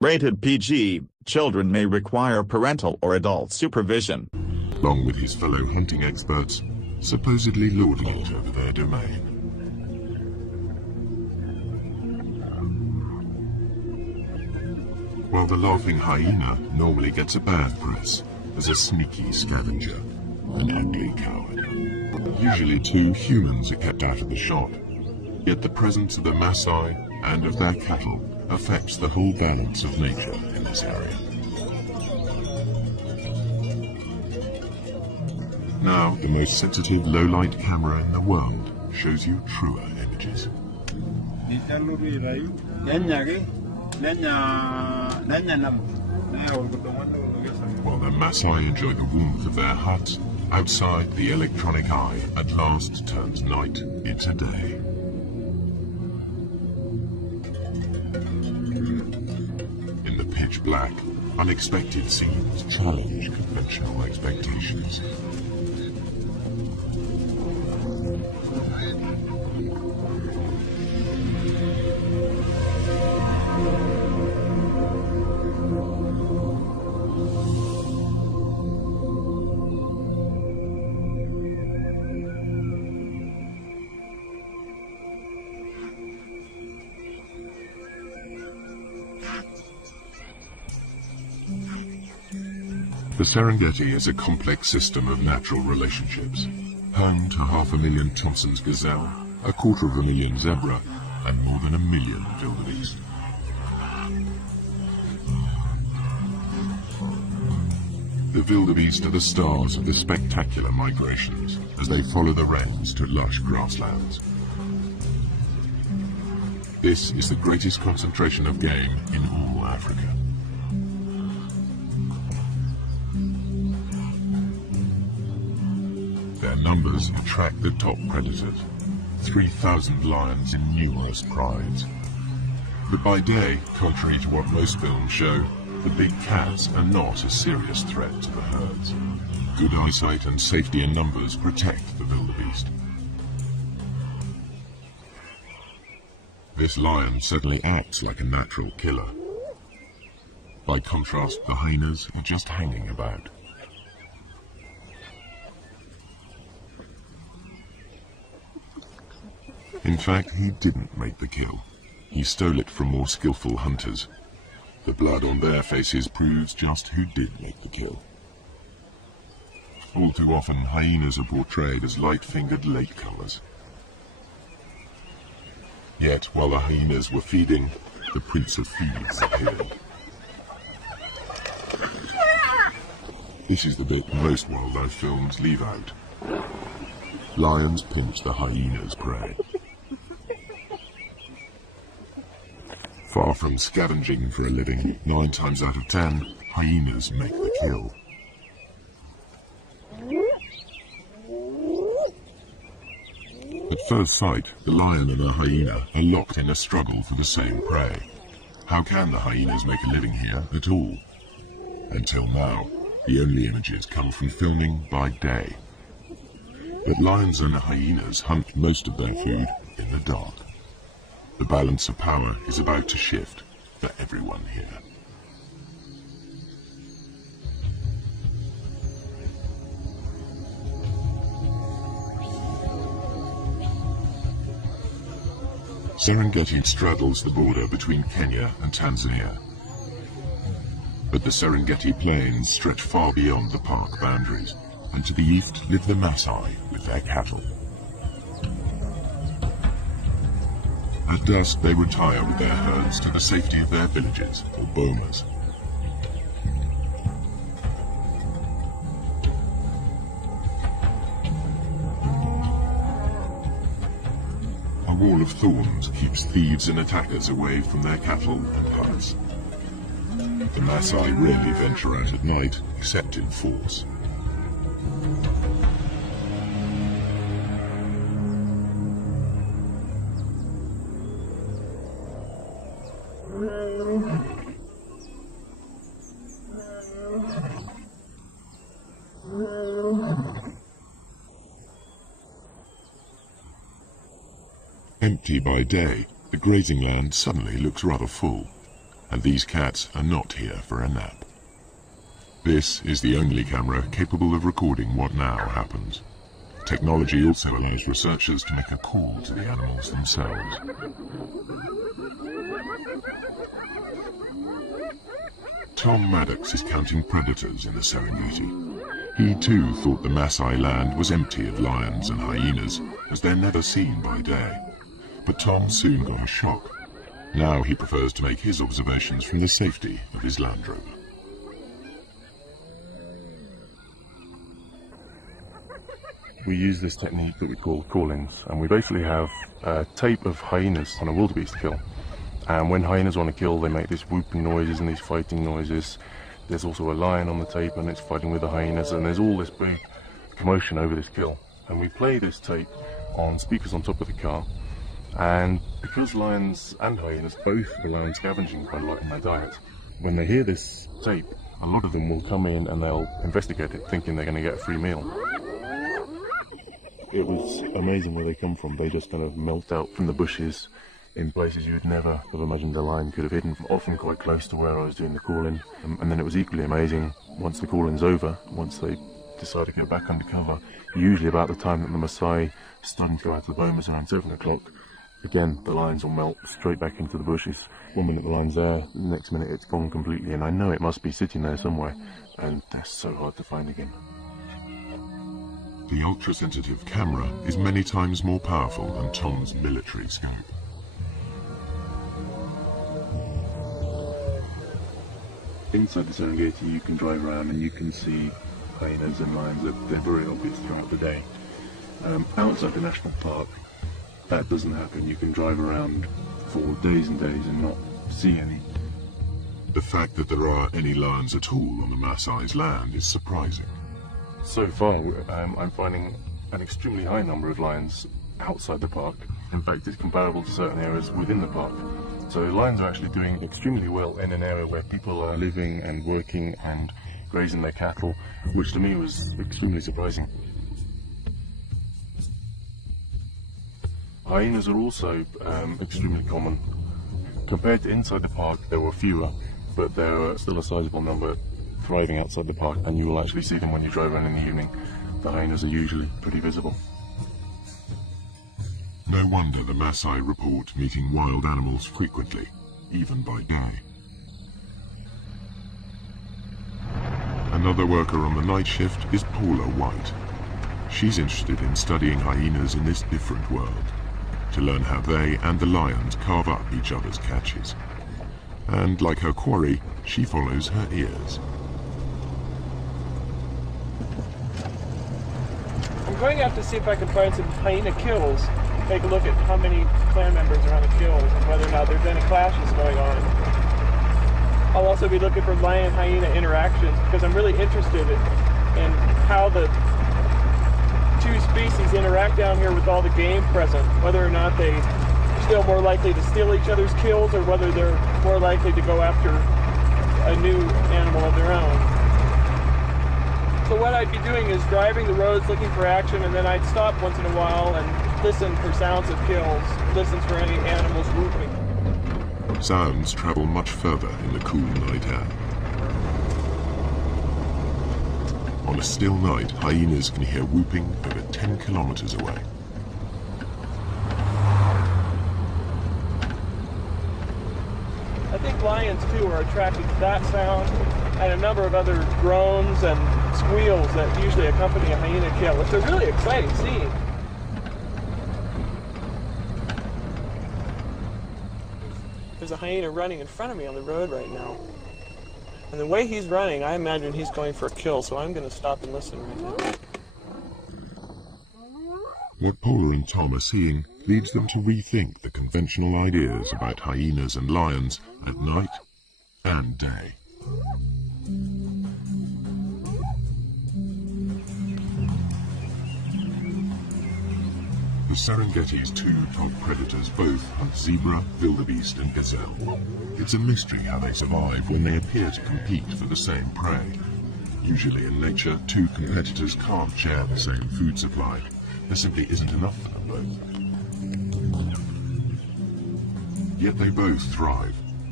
Rated PG, children may require parental or adult supervision. Along with his fellow hunting experts, supposedly lording it over their domain. While the laughing hyena normally gets a bad press as a sneaky scavenger, an ugly coward. Usually 2 humans are kept out of the shot, yet the presence of the Maasai and of their cattle affects the whole balance of nature in this area. Now, the most sensitive low-light camera in the world shows you truer images. While the Maasai enjoy the warmth of their huts, outside the electronic eye at last turns night into day. In the pitch black, unexpected scenes challenge conventional expectations. The Serengeti is a complex system of natural relationships, home to 500,000 Thomson's gazelle, 250,000 zebra, and more than 1 million wildebeest. The wildebeest are the stars of the spectacular migrations as they follow the wrens to lush grasslands. This is the greatest concentration of game in all Africa. Their numbers attract the top predators, 3,000 lions in numerous prides. But by day, contrary to what most films show, the big cats are not a serious threat to the herds. Good eyesight and safety in numbers protect the wildebeest. This lion certainly acts like a natural killer. By contrast, the hyenas are just hanging about. In fact, he didn't make the kill. He stole it from more skillful hunters. The blood on their faces proves just who did make the kill. All too often, hyenas are portrayed as light-fingered latecomers. Yet, while the hyenas were feeding, the Prince of Thieves appeared. This is the bit most wildlife films leave out. Lions pinch the hyena's prey. Far from scavenging for a living, 9 times out of 10, hyenas make the kill. At first sight, the lion and the hyena are locked in a struggle for the same prey. How can the hyenas make a living here at all? Until now, the only images come from filming by day. But lions and hyenas hunt most of their food in the dark. The balance of power is about to shift for everyone here. Serengeti straddles the border between Kenya and Tanzania. But the Serengeti plains stretch far beyond the park boundaries, and to the east live the Maasai with their cattle. At dusk, they retire with their herds to the safety of their villages, or bomas. A wall of thorns keeps thieves and attackers away from their cattle and huts. The Maasai rarely venture out at night, except in force. Empty by day, the grazing land suddenly looks rather full. and these cats are not here for a nap. This is the only camera capable of recording what now happens. Technology also allows researchers to make a call to the animals themselves. Tom Maddox is counting predators in the Serengeti. He too thought the Maasai land was empty of lions and hyenas, as they're never seen by day. But Tom soon got a shock. Now he prefers to make his observations from the safety of his Land Rover. We use this technique that we call call-ins, and we basically have a tape of hyenas on a wildebeest kill. And when hyenas want to kill, they make these whooping noises and these fighting noises. There's also a lion on the tape and it's fighting with the hyenas, and there's all this big commotion over this kill. And we play this tape on speakers on top of the car, and because lions and hyenas both rely on scavenging quite a lot in their diet, when they hear this tape, a lot of them will come in and they'll investigate it, thinking they're going to get a free meal. It was amazing where they come from. They just kind of melt out from the bushes in places you would never have imagined a lion could have hidden, often quite close to where I was doing the call-in. And then it was equally amazing once the call-in's over, once they decide to go back under cover, usually about the time that the Maasai are starting to go out to the bomas around 7 o'clock. Again, the lions will melt straight back into the bushes. 1 minute the lion's there, the next minute it's gone completely, and I know it must be sitting there somewhere, and they're so hard to find again. The ultra-sensitive camera is many times more powerful than Tom's military scope. Inside the Serengeti you can drive around and you can see hyenas and lions. They're very obvious throughout the day. Outside the national park, that doesn't happen. You can drive around for days and days and not see any. The fact that there are any lions at all on the Maasai's land is surprising. So far, I'm finding an extremely high number of lions outside the park. In fact, it's comparable to certain areas within the park. So lions are actually doing extremely well in an area where people are living and working and grazing their cattle, which to me was extremely surprising. Hyenas are also extremely common. Compared to inside the park, there were fewer, but there are still a sizable number thriving outside the park, and you will actually see them when you drive around in the evening. The hyenas are usually pretty visible. No wonder the Maasai report meeting wild animals frequently, even by day. Another worker on the night shift is Paula White. She's interested in studying hyenas in this different world, to learn how they and the lions carve up each other's catches. And like her quarry, she follows her ears. I'm going out to see if I can find some hyena kills. Take a look at how many clan members are on the kills and whether or not there's any clashes going on. I'll also be looking for lion-hyena interactions because I'm really interested in how the two species interact down here with all the game present, whether or not they're still more likely to steal each other's kills or whether they're more likely to go after a new animal of their own. So what I'd be doing is driving the roads looking for action, and then I'd stop once in a while and listen for sounds of kills, listen for any animals whooping. Sounds travel much further in the cool night air. On a still night, hyenas can hear whooping over 10 kilometers away. I think lions too are attracted to that sound and a number of other groans and squeals that usually accompany a hyena kill. It's a really exciting scene. There's a hyena running in front of me on the road right now. And the way he's running, I imagine he's going for a kill, so I'm going to stop and listen right now. What Paula and Tom are seeing leads them to rethink the conventional ideas about hyenas and lions at night and day. The Serengeti's two top predators both hunt zebra, wildebeest and gazelle. It's a mystery how they survive when they appear to compete for the same prey. Usually in nature, two competitors can't share the same food supply. There simply isn't enough for them both. Yet they both thrive.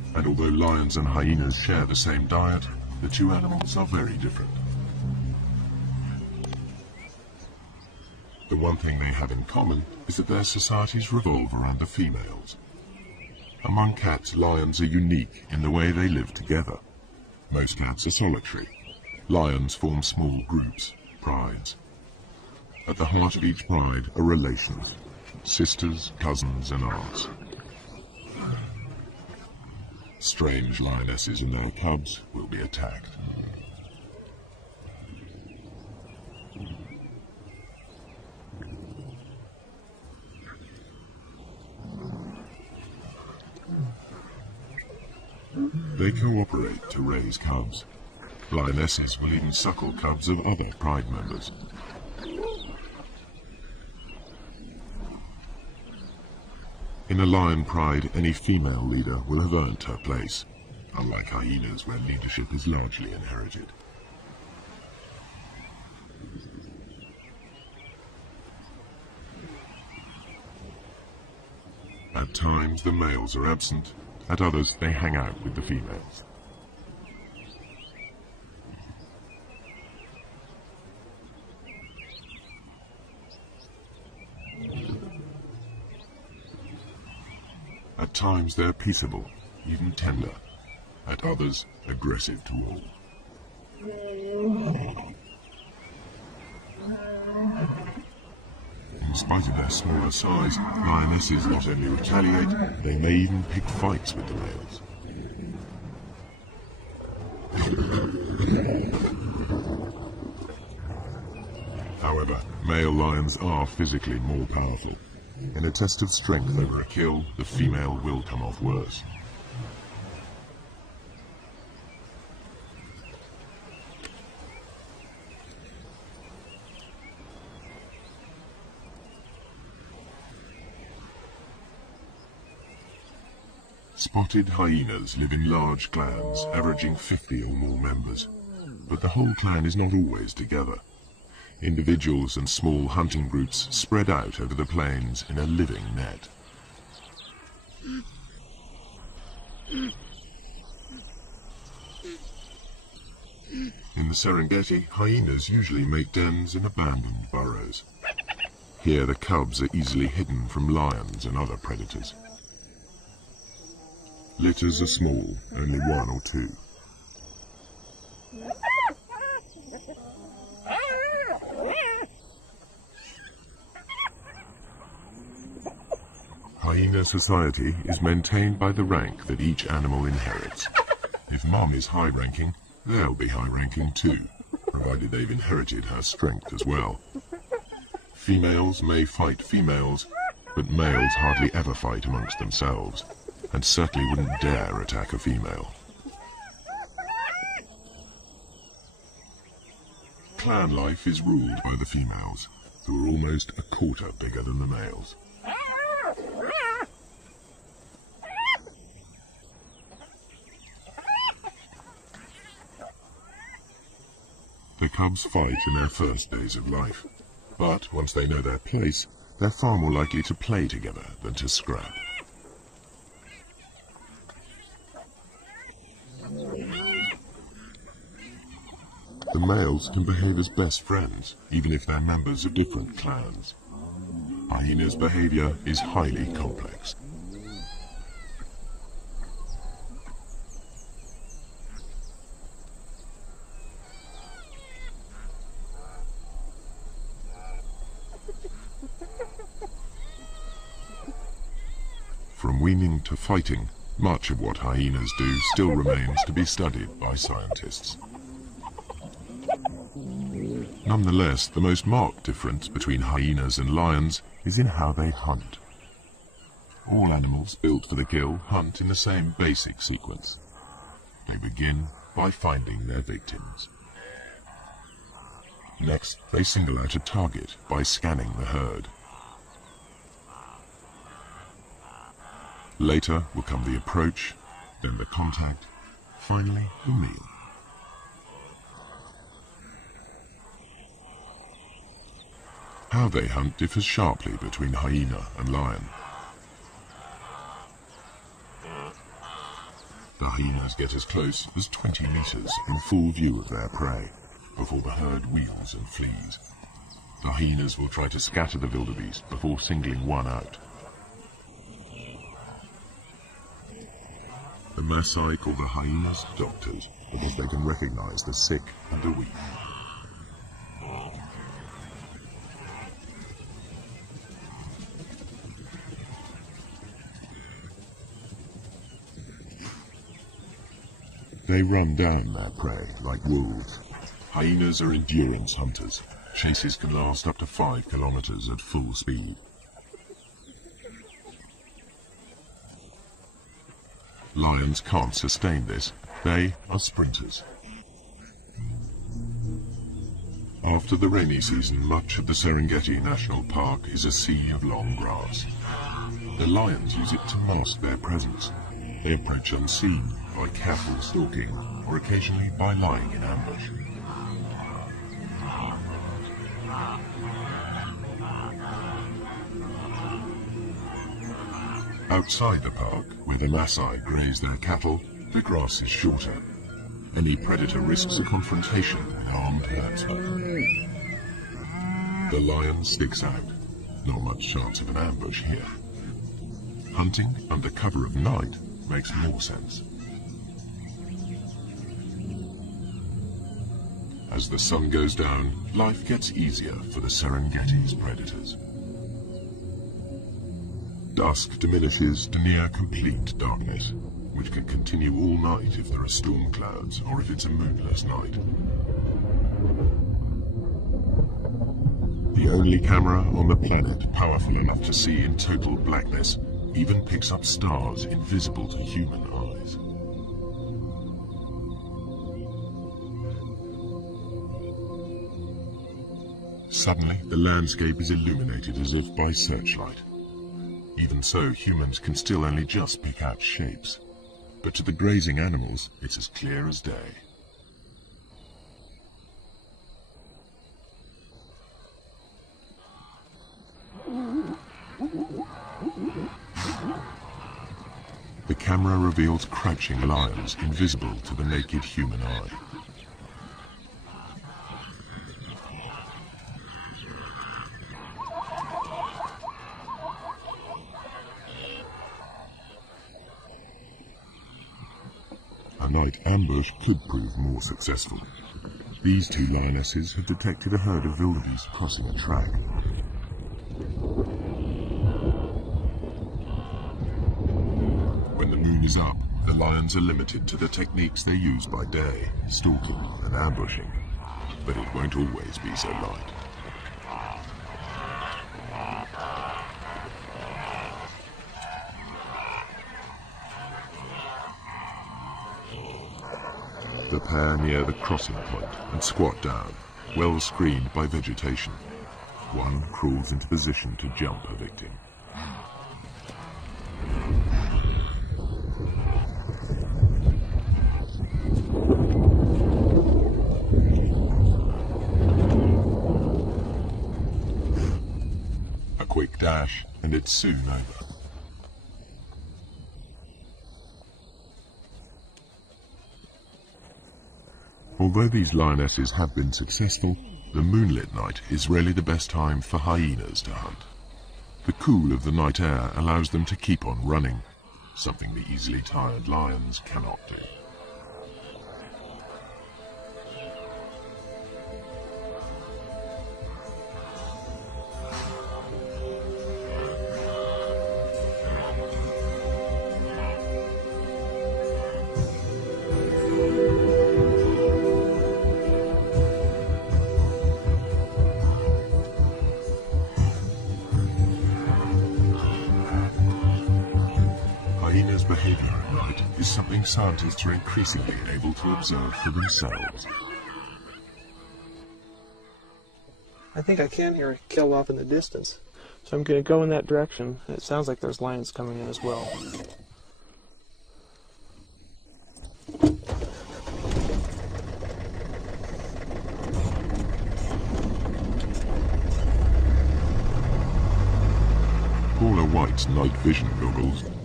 And although lions and hyenas share the same diet, the two animals are very different. The one thing they have in common is that their societies revolve around the females. Among cats, lions are unique in the way they live together. Most cats are solitary. Lions form small groups, prides. At the heart of each pride are relations, sisters, cousins, and aunts. Strange lionesses and their cubs will be attacked. They cooperate to raise cubs. Lionesses will even suckle cubs of other pride members. In a lion pride, any female leader will have earned her place, unlike hyenas where leadership is largely inherited. At times the males are absent, at others they hang out with the females. At times they're peaceable, even tender. At others, aggressive to all. In spite of their smaller size, lionesses not only retaliate, they may even pick fights with the males. However, male lions are physically more powerful. In a test of strength over a kill, the female will come off worse. Spotted hyenas live in large clans, averaging 50 or more members. But the whole clan is not always together. Individuals and small hunting groups spread out over the plains in a living net. In the Serengeti, hyenas usually make dens in abandoned burrows. Here the cubs are easily hidden from lions and other predators. Litters are small, only one or two. Hyena society is maintained by the rank that each animal inherits. If Mum is high-ranking, they'll be high-ranking too, provided they've inherited her strength as well. Females may fight females, but males hardly ever fight amongst themselves, and certainly wouldn't dare attack a female. Clan life is ruled by the females, who are almost a quarter bigger than the males. The cubs fight in their first days of life, but once they know their place, they're far more likely to play together than to scrap. The males can behave as best friends, even if they're members of different clans. Hyena's behavior is highly complex. From weaning to fighting, much of what hyenas do still remains to be studied by scientists. Nonetheless, the most marked difference between hyenas and lions is in how they hunt. All animals built for the kill hunt in the same basic sequence. They begin by finding their victims. Next, they single out a target by scanning the herd. Later will come the approach, then the contact, finally the meal. How they hunt differs sharply between hyena and lion. The hyenas get as close as 20 meters in full view of their prey, before the herd wheels and flees. The hyenas will try to scatter the wildebeest before singling one out. The Maasai call the hyenas doctors because they can recognize the sick and the weak. They run down their prey like wolves. Hyenas are endurance hunters. Chases can last up to 5 kilometers at full speed. Lions can't sustain this. They are sprinters. After the rainy season, much of the Serengeti National Park is a sea of long grass. The lions use it to mask their presence. They approach unseen, by careful stalking, or occasionally by lying in ambush. Outside the park, where the Maasai graze their cattle, the grass is shorter. Any predator risks a confrontation with armed herdsmen. The lion sticks out. Not much chance of an ambush here. Hunting under cover of night makes more sense. As the sun goes down, life gets easier for the Serengeti's predators. Dusk diminishes to near complete darkness, which can continue all night if there are storm clouds or if it's a moonless night. The only camera on the planet powerful enough to see in total blackness even picks up stars invisible to human eyes. Suddenly, the landscape is illuminated as if by searchlight. Even so, humans can still only just pick out shapes. But to the grazing animals, it's as clear as day. The camera reveals crouching lions invisible to the naked human eye. A night ambush could prove more successful. These two lionesses have detected a herd of wildebeest crossing a track. When the moon is up, the lions are limited to the techniques they use by day, stalking and ambushing. But it won't always be so light. The pair near the crossing point and squat down, well screened by vegetation. One crawls into position to jump a victim. A quick dash, and it's soon over. Although these lionesses have been successful, the moonlit night is rarely the best time for hyenas to hunt. The cool of the night air allows them to keep on running, something the easily tired lions cannot do. Hyenas' behavior at night is something scientists are increasingly able to observe for themselves. I think I can hear a kill off in the distance, so I'm going to go in that direction. It sounds like there's lions coming in as well. Paula White's night vision goggles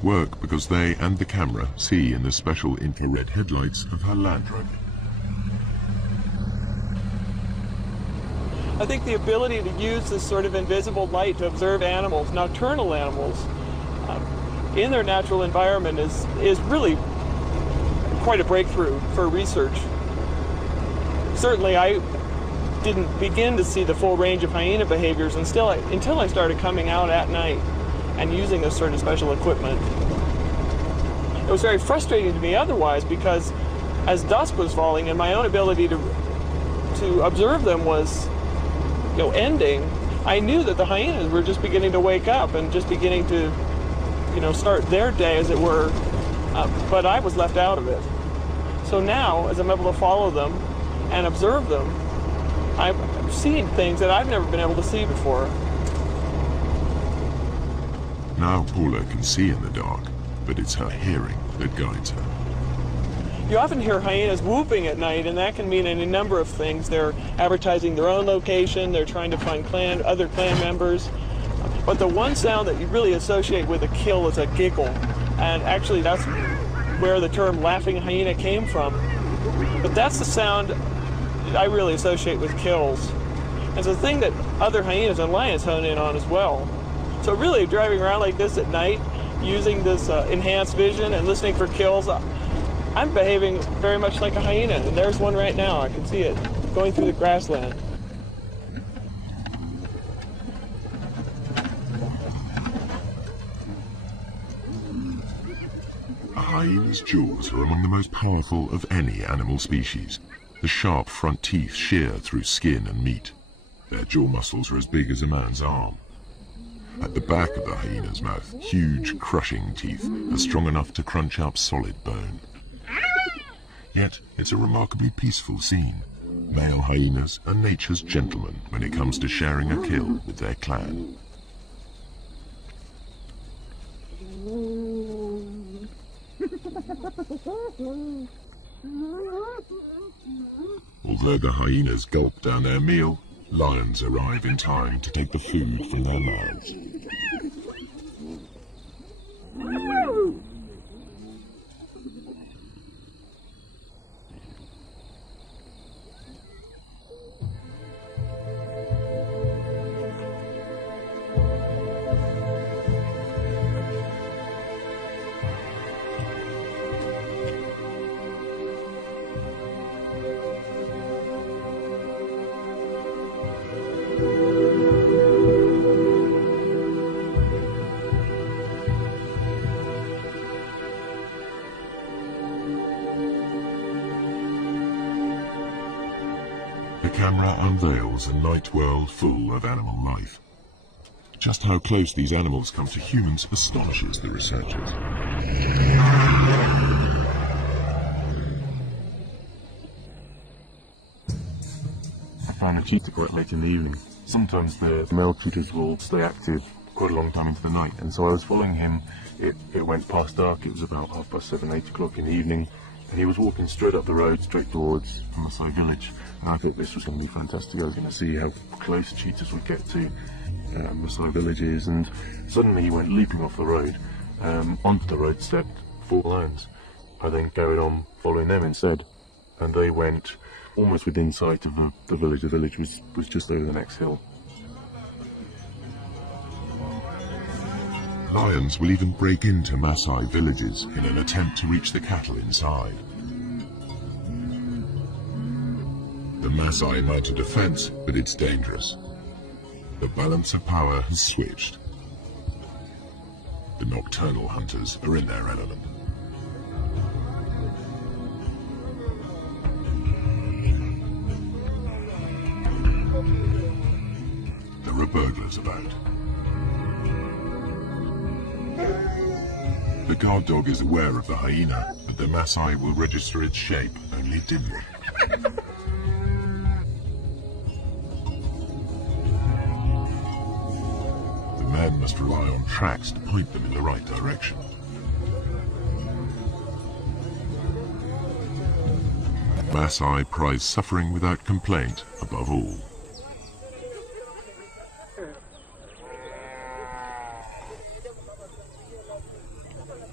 work because they and the camera see in the special infrared headlights of her Land Rover. I think the ability to use this sort of invisible light to observe animals, nocturnal animals, in their natural environment is really quite a breakthrough for research. Certainly I didn't begin to see the full range of hyena behaviors until I started coming out at night and using this sort of special equipment. It was very frustrating to me otherwise, because as dusk was falling and my own ability to observe them was ending, I knew that the hyenas were just beginning to wake up and just beginning to start their day, as it were, but I was left out of it. So now, as I'm able to follow them and observe them, I'm seeing things that I've never been able to see before. Now Paula can see in the dark, but it's her hearing that guides her. You often hear hyenas whooping at night, and that can mean any number of things. They're advertising their own location, they're trying to find other clan members. But the one sound that you really associate with a kill is a giggle. And actually that's where the term laughing hyena came from. But that's the sound that I really associate with kills. It's a thing that other hyenas and lions hone in on as well. So really driving around like this at night, using this enhanced vision and listening for kills, I'm behaving very much like a hyena. And there's one right now, I can see it, going through the grassland. A hyena's jaws are among the most powerful of any animal species. The sharp front teeth shear through skin and meat. Their jaw muscles are as big as a man's arm. At the back of the hyena's mouth, huge crushing teeth are strong enough to crunch up solid bone. Yet, it's a remarkably peaceful scene. Male hyenas are nature's gentlemen when it comes to sharing a kill with their clan. Although the hyenas gulp down their meal, lions arrive in time to take the food from their mouths. The camera unveils a night world full of animal life. Just how close these animals come to humans astonishes the researchers. I found a cheetah quite late in the evening. Sometimes the male cheetahs will stay active quite a long time into the night, and so I was following him. It went past dark, it was about 7:30, 8 o'clock in the evening, and he was walking straight up the road, straight towards Masai village. And I thought this was going to be fantastic. I was going to see how close cheetahs would get to Masai villages, and suddenly he went leaping off the road, onto the road, stepped 4 lions. I then carried on following them instead, and they went almost within sight of the village. The village was just over the next hill. Lions will even break into Masai villages in an attempt to reach the cattle inside. The Masai mount a defense, but it's dangerous. The balance of power has switched. The nocturnal hunters are in their element. There are burglars about. The guard dog is aware of the hyena, but the Masai will register its shape only dimly. The men must rely on tracks to point them in the right direction. Masai prize suffering without complaint above all.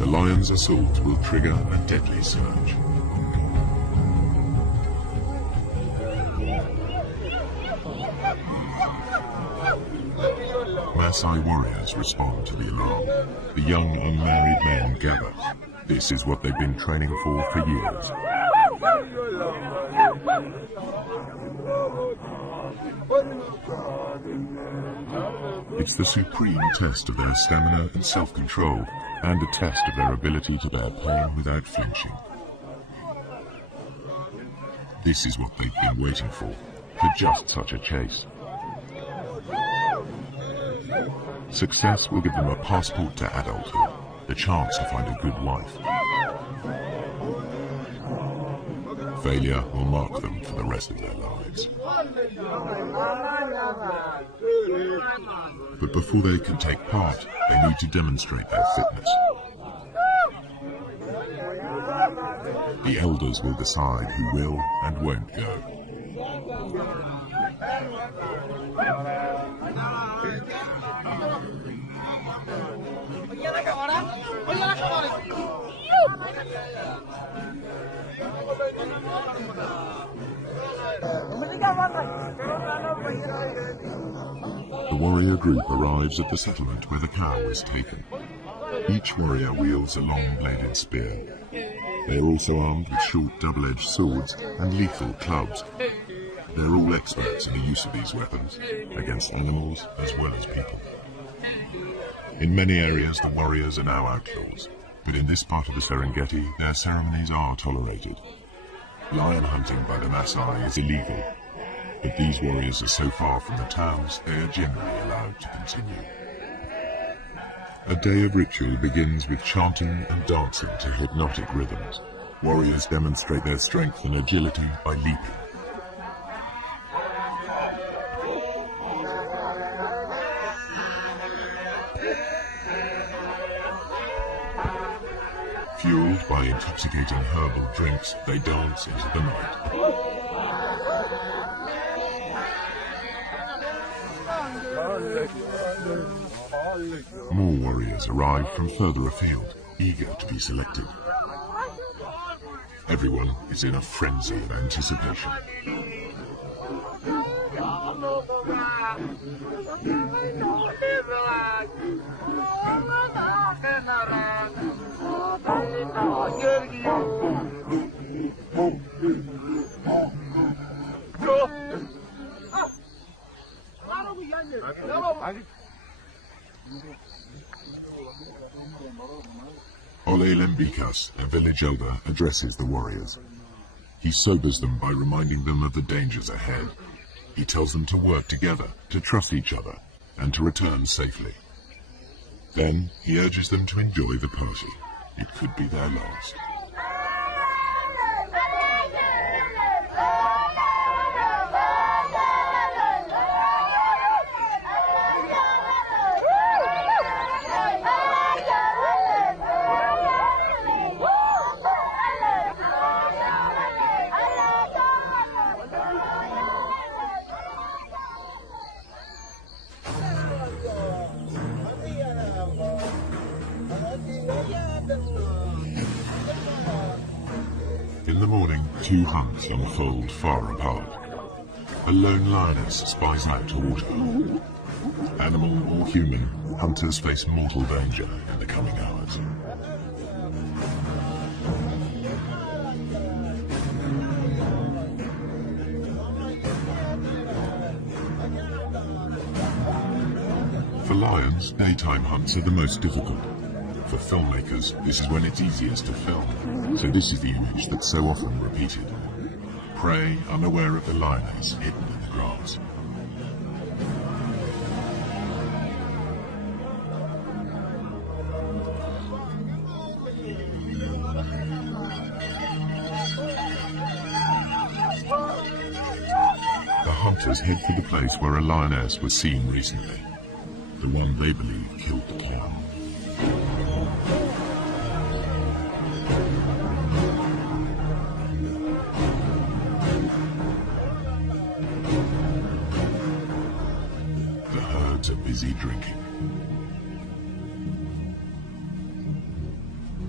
The lion's assault will trigger a deadly surge. Maasai warriors respond to the alarm. The young unmarried men gather. This is what they've been training for years. It's the supreme test of their stamina and self-control, and a test of their ability to bear pain without flinching. This is what they've been waiting for just such a chase. Success will give them a passport to adulthood, the chance to find a good wife. Failure will mark them for the rest of their lives. But before they can take part, they need to demonstrate their fitness. The elders will decide who will and won't go. The warrior group arrives at the settlement where the cow was taken. Each warrior wields a long-bladed spear. They are also armed with short double-edged swords and lethal clubs. They're all experts in the use of these weapons, against animals as well as people. In many areas the warriors are now outlaws, but in this part of the Serengeti their ceremonies are tolerated. Lion hunting by the Maasai is illegal, but these warriors are so far from the towns they are generally allowed to continue. A day of ritual begins with chanting and dancing to hypnotic rhythms. Warriors demonstrate their strength and agility by leaping. Fueled by intoxicating herbal drinks, they dance into the night. More warriors arrive from further afield, eager to be selected. Everyone is in a frenzy of anticipation. Ole Lembikas, a village elder, addresses the warriors. He sobers them by reminding them of the dangers ahead. He tells them to work together, to trust each other, and to return safely. Then he urges them to enjoy the party. It could be their last. In the morning, two hunts unfold far apart. A lone lioness spies out a water. Animal or human, hunters face mortal danger in the coming hours. For lions, daytime hunts are the most difficult. For filmmakers, this is when it's easiest to film, so this is the image that's so often repeated. Prey unaware of the lioness hidden in the grass. The hunters head for the place where a lioness was seen recently, the one they believe killed the cow. The herds are busy drinking.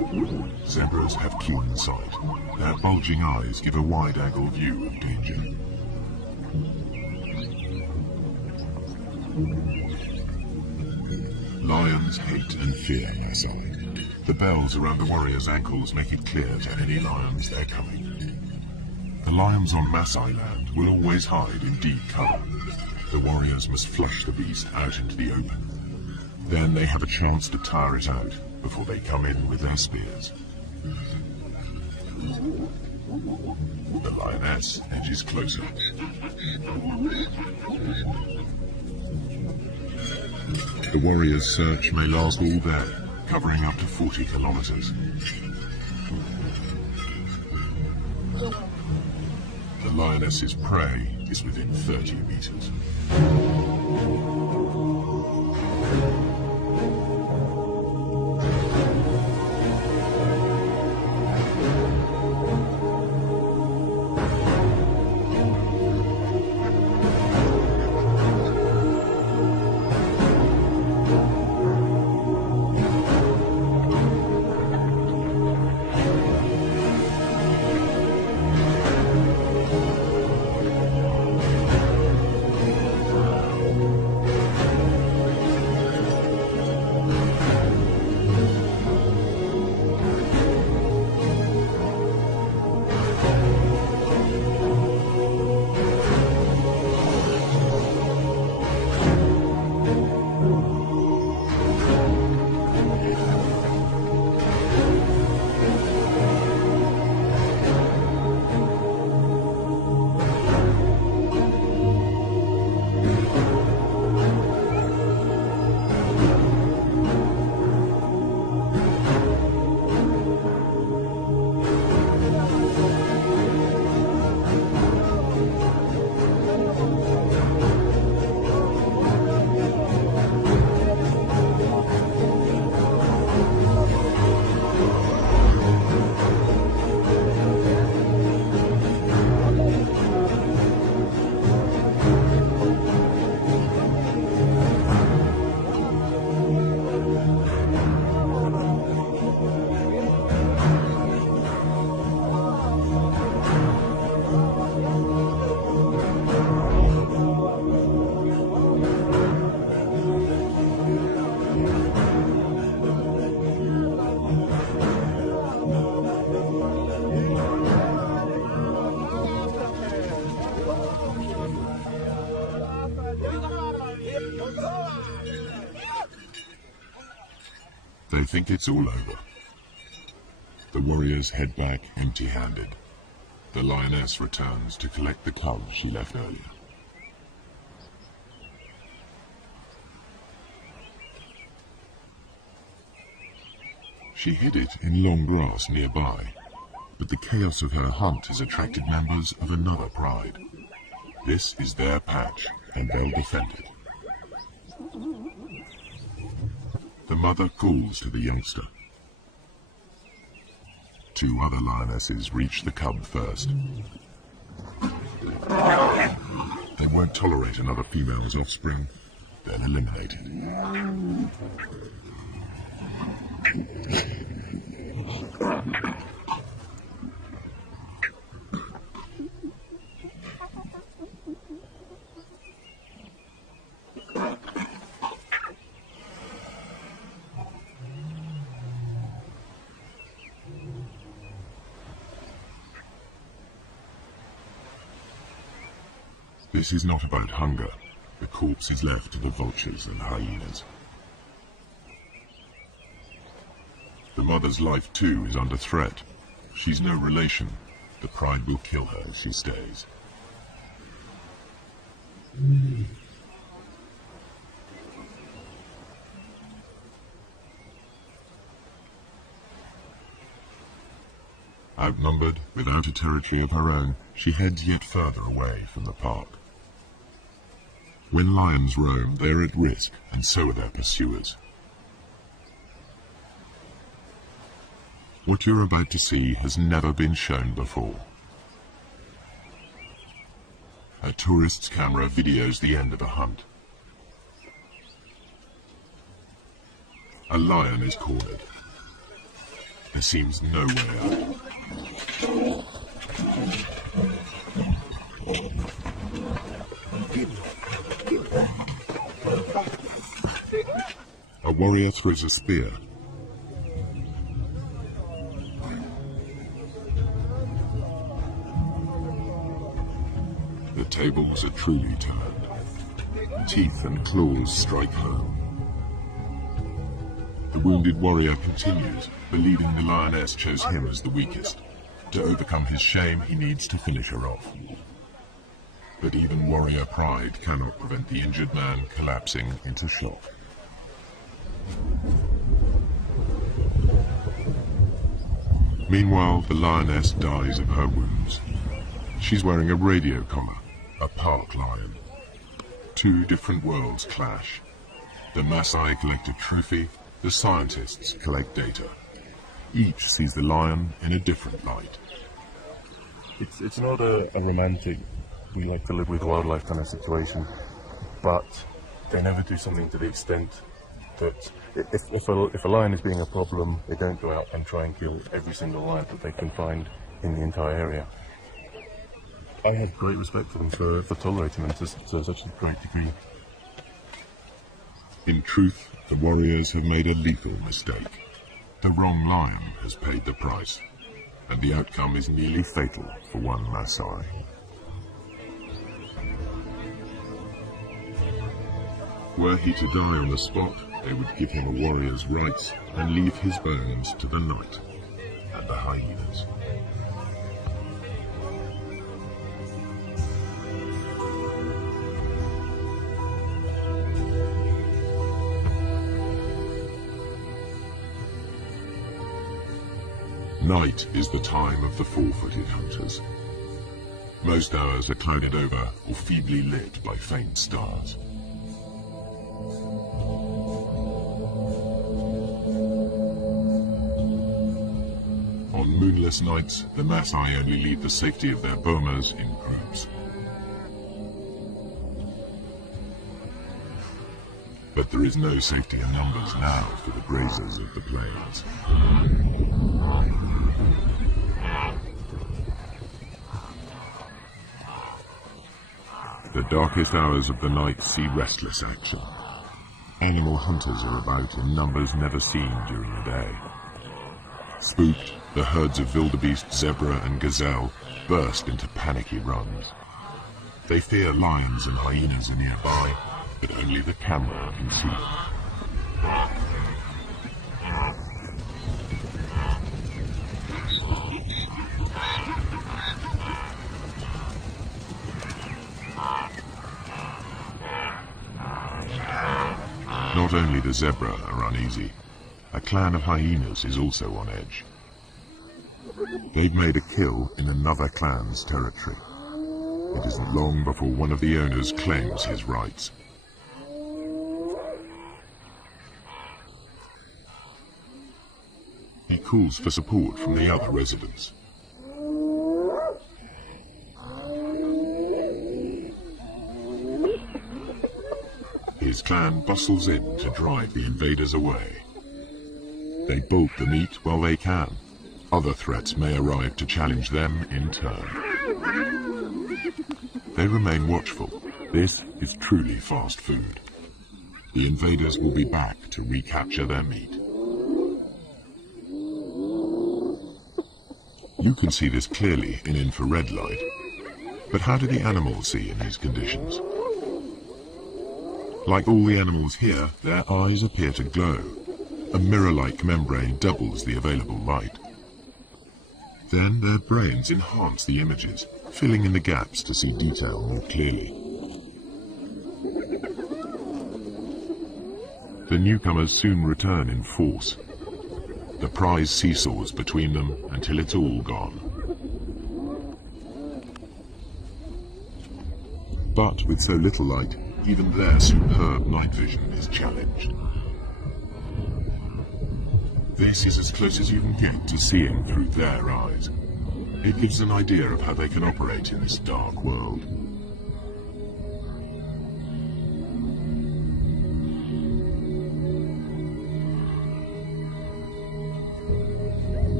Zebras have keen sight. Their bulging eyes give a wide-angle view of danger. Lions hate and fear Maasai. The bells around the warriors' ankles make it clear to any lions they're coming. The lions on Maasai land will always hide in deep cover. The warriors must flush the beast out into the open. Then they have a chance to tire it out before they come in with their spears. The lioness edges closer. The warrior's search may last all day, covering up to 40 kilometers. The lioness's prey is within 30 meters. They think it's all over. The warriors head back empty-handed. The lioness returns to collect the cub she left earlier. She hid it in long grass nearby, but the chaos of her hunt has attracted members of another pride. This is their patch, and they'll defend it. The mother calls to the youngster. Two other lionesses reach the cub first. They won't tolerate another female's offspring. They're eliminated. This is not about hunger. The corpse is left to the vultures and hyenas. The mother's life too is under threat. She's no relation. The pride will kill her if she stays. Outnumbered, without a territory of her own, she heads yet further away from the park. When lions roam, they're at risk, and so are their pursuers. What you're about to see has never been shown before. A tourist's camera videos the end of a hunt. A lion is cornered. There seems no way out. A warrior throws a spear. The tables are truly turned. Teeth and claws strike home. The wounded warrior continues, believing the lioness chose him as the weakest. To overcome his shame, he needs to finish her off. But even warrior pride cannot prevent the injured man collapsing into shock. Meanwhile, the lioness dies of her wounds. She's wearing a radio collar, a park lion. Two different worlds clash. The Maasai collect a trophy, the scientists collect data. Each sees the lion in a different light. It's not a romantic, we like to live with wildlife kind of situation, but they never do something to the extent that if a lion is being a problem, they don't go out and try and kill every single lion that they can find in the entire area. I have great respect for them for tolerating them to such a great degree. In truth, the warriors have made a lethal mistake. The wrong lion has paid the price, and the outcome is nearly fatal for one Maasai. Were he to die on the spot, they would give him a warrior's rights and leave his bones to the night and the hyenas. Night is the time of the four-footed hunters. Most hours are clouded over or feebly lit by faint stars. On moonless nights, the Maasai only leave the safety of their bomas in groups. But there is no safety in numbers now for the grazers of the plains. The darkest hours of the night see restless action. Animal hunters are about in numbers never seen during the day. Spooked, the herds of wildebeest, zebra and gazelle burst into panicky runs. They fear lions and hyenas are nearby, but only the camera can see. Not only the zebra are uneasy, a clan of hyenas is also on edge. They've made a kill in another clan's territory. It isn't long before one of the owners claims his rights. He calls for support from the other residents. His clan bustles in to drive the invaders away. They bolt the meat while they can. Other threats may arrive to challenge them in turn. They remain watchful. This is truly fast food. The invaders will be back to recapture their meat. You can see this clearly in infrared light. But how do the animals see in these conditions? Like all the animals here, their eyes appear to glow. A mirror-like membrane doubles the available light. Then their brains enhance the images, filling in the gaps to see detail more clearly. The newcomers soon return in force. The prize seesaws between them until it's all gone. But with so little light, even their superb night vision is challenged. This is as close as you can get to seeing through their eyes. It gives an idea of how they can operate in this dark world.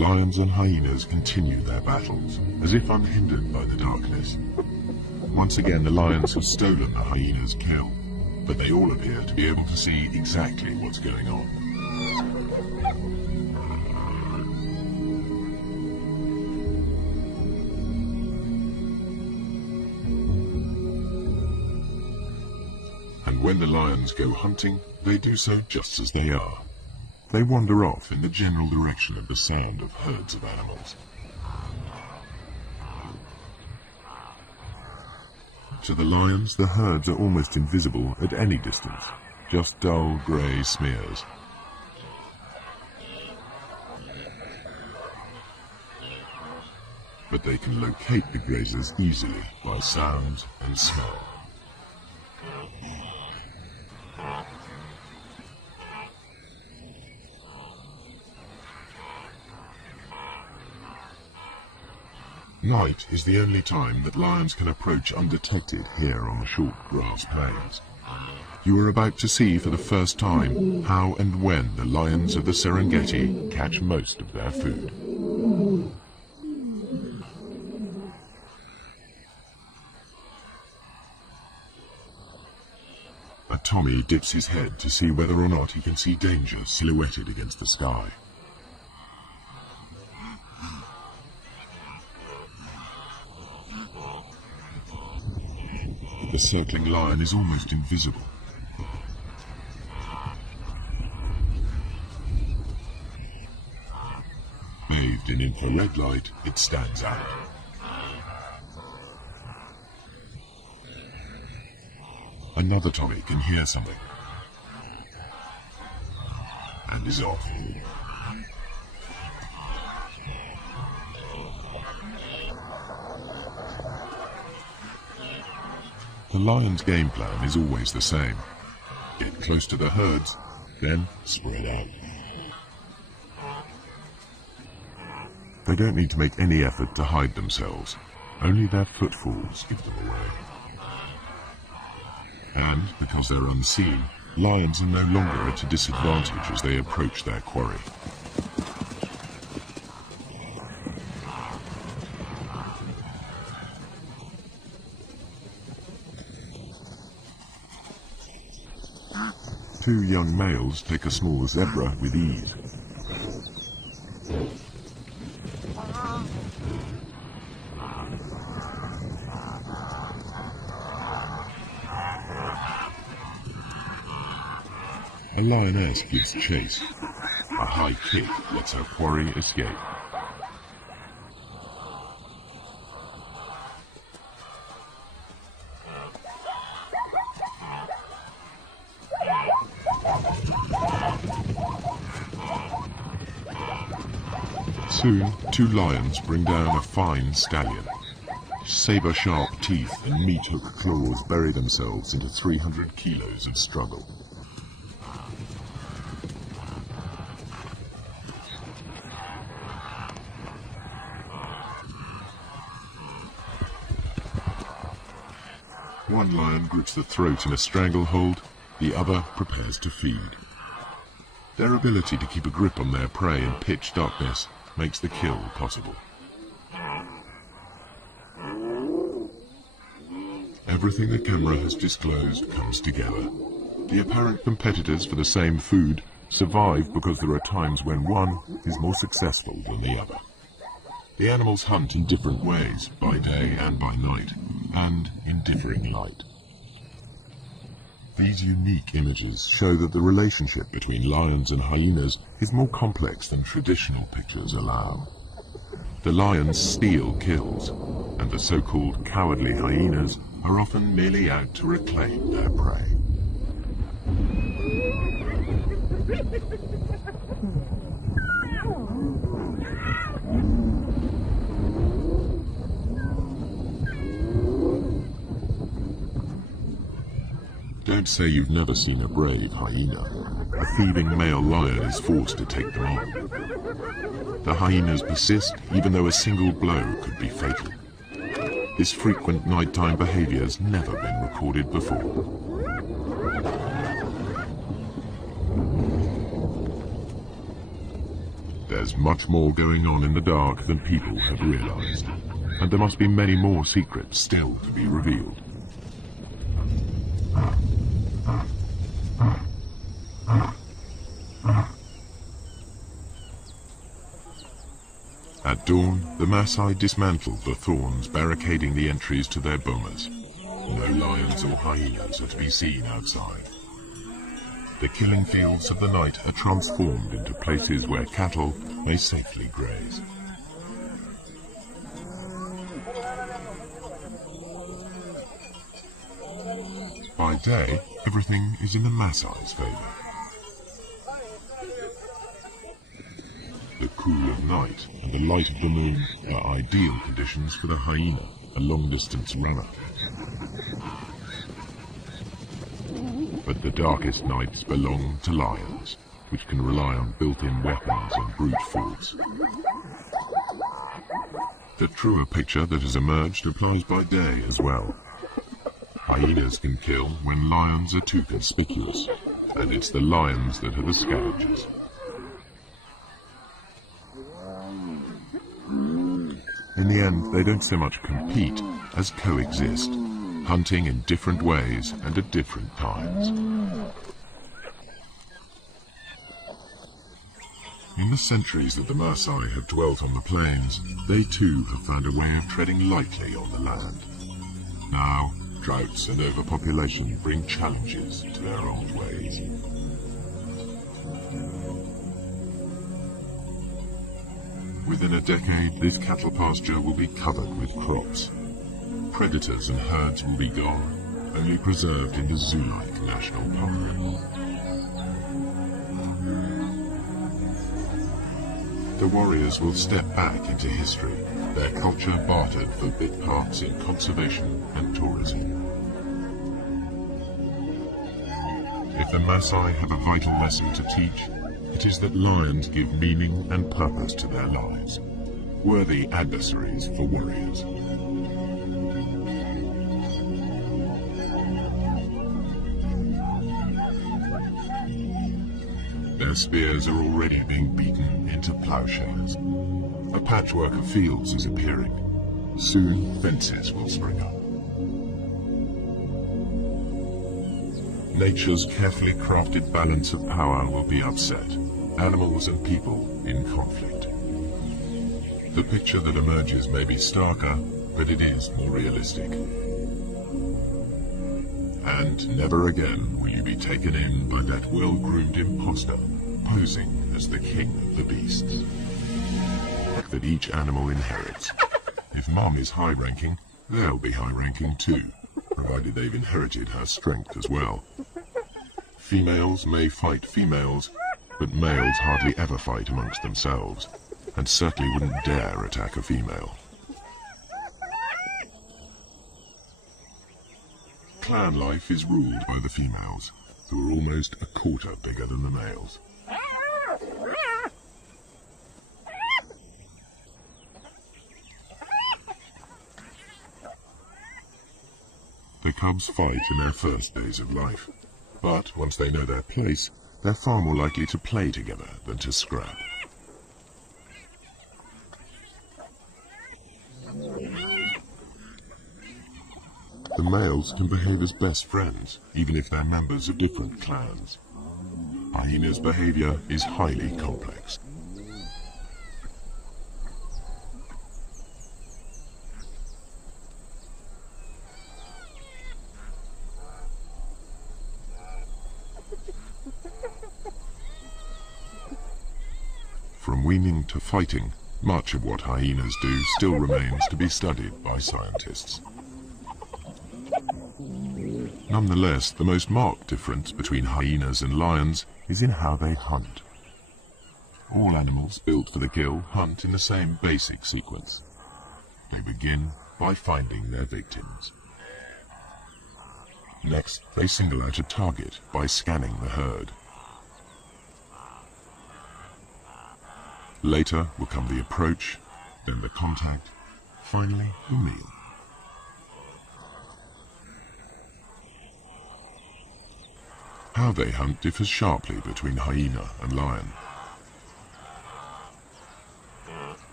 lions and hyenas continue their battles, as if unhindered by the darkness. Once again, the lions have stolen the hyena's kill, but they all appear to be able to see exactly what's going on. And when the lions go hunting, they do so just as they are. They wander off in the general direction of the sound of herds of animals. To the lions, the herds are almost invisible at any distance, just dull grey smears. But they can locate the grazers easily by sound and smell. Night is the only time that lions can approach undetected here on the short grass plains. You are about to see for the first time how and when the lions of the Serengeti catch most of their food. A Tommy dips his head to see whether or not he can see danger silhouetted against the sky. The circling lion is almost invisible. Bathed in infrared light, it stands out. Another Tommy can hear something and is off. The lion's game plan is always the same. Get close to the herds, then spread out. They don't need to make any effort to hide themselves. Only their footfalls give them away. And, because they're unseen, lions are no longer at a disadvantage as they approach their quarry. Two young males take a small zebra with ease. A lioness gives chase. A high kick lets her quarry escape. Soon, two lions bring down a fine stallion. Saber-sharp teeth and meat-hook claws bury themselves into 300 kilos of struggle. One lion grips the throat in a stranglehold, the other prepares to feed. Their ability to keep a grip on their prey in pitch darkness makes the kill possible. Everything the camera has disclosed comes together. The apparent competitors for the same food survive because there are times when one is more successful than the other. The animals hunt in different ways, by day and by night, and in differing light. These unique images show that the relationship between lions and hyenas is more complex than traditional pictures allow. The lions steal kills, and the so-called cowardly hyenas are often merely out to reclaim their prey. Don't say you've never seen a brave hyena. A thieving male lion is forced to take them on. The hyenas persist even though a single blow could be fatal. This frequent nighttime behavior has never been recorded before. Their There's much more going on in the dark than people have realized, and there must be many more secrets still to be revealed. At dawn, the Maasai dismantled the thorns barricading the entries to their bomas. No lions or hyenas are to be seen outside. The killing fields of the night are transformed into places where cattle may safely graze. By day, everything is in the Maasai's favor. The cool of night and the light of the moon are ideal conditions for the hyena, a long-distance runner. But the darkest nights belong to lions, which can rely on built-in weapons and brute force. The truer picture that has emerged applies by day as well. Hyenas can kill when lions are too conspicuous, and it's the lions that are the scavengers. In the end, they don't so much compete as coexist, hunting in different ways and at different times. In the centuries that the Maasai have dwelt on the plains, they too have found a way of treading lightly on the land. Now, droughts and overpopulation bring challenges to their old ways. Within a decade, this cattle pasture will be covered with crops. Predators and herds will be gone, only preserved in the zoo-like national park. The warriors will step back into history, their culture bartered for bit parts in conservation and tourism. If the Maasai have a vital lesson to teach, it is that lions give meaning and purpose to their lives, worthy adversaries for warriors. Their spears are already being beaten into plowshares. A patchwork of fields is appearing. Soon, fences will spring up. Nature's carefully crafted balance of power will be upset. Animals and people in conflict. The picture that emerges may be starker, but it is more realistic. And never again will you be taken in by that well-groomed imposter posing as the king of the beasts. That each animal inherits. If Mom is high-ranking, they'll be high-ranking too, provided they've inherited her strength as well. Females may fight females, but males hardly ever fight amongst themselves, and certainly wouldn't dare attack a female. Clan life is ruled by the females, who are almost a quarter bigger than the males. The cubs fight in their first days of life, but once they know their place, they're far more likely to play together than to scrap. The males can behave as best friends, even if they're members of different clans. Hyena's behavior is highly complex. From weaning to fighting, much of what hyenas do still remains to be studied by scientists. Nonetheless, the most marked difference between hyenas and lions is in how they hunt. All animals built for the kill hunt in the same basic sequence. They begin by finding their victims. Next, they single out a target by scanning the herd. Later will come the approach, then the contact, finally the meal. How they hunt differs sharply between hyena and lion.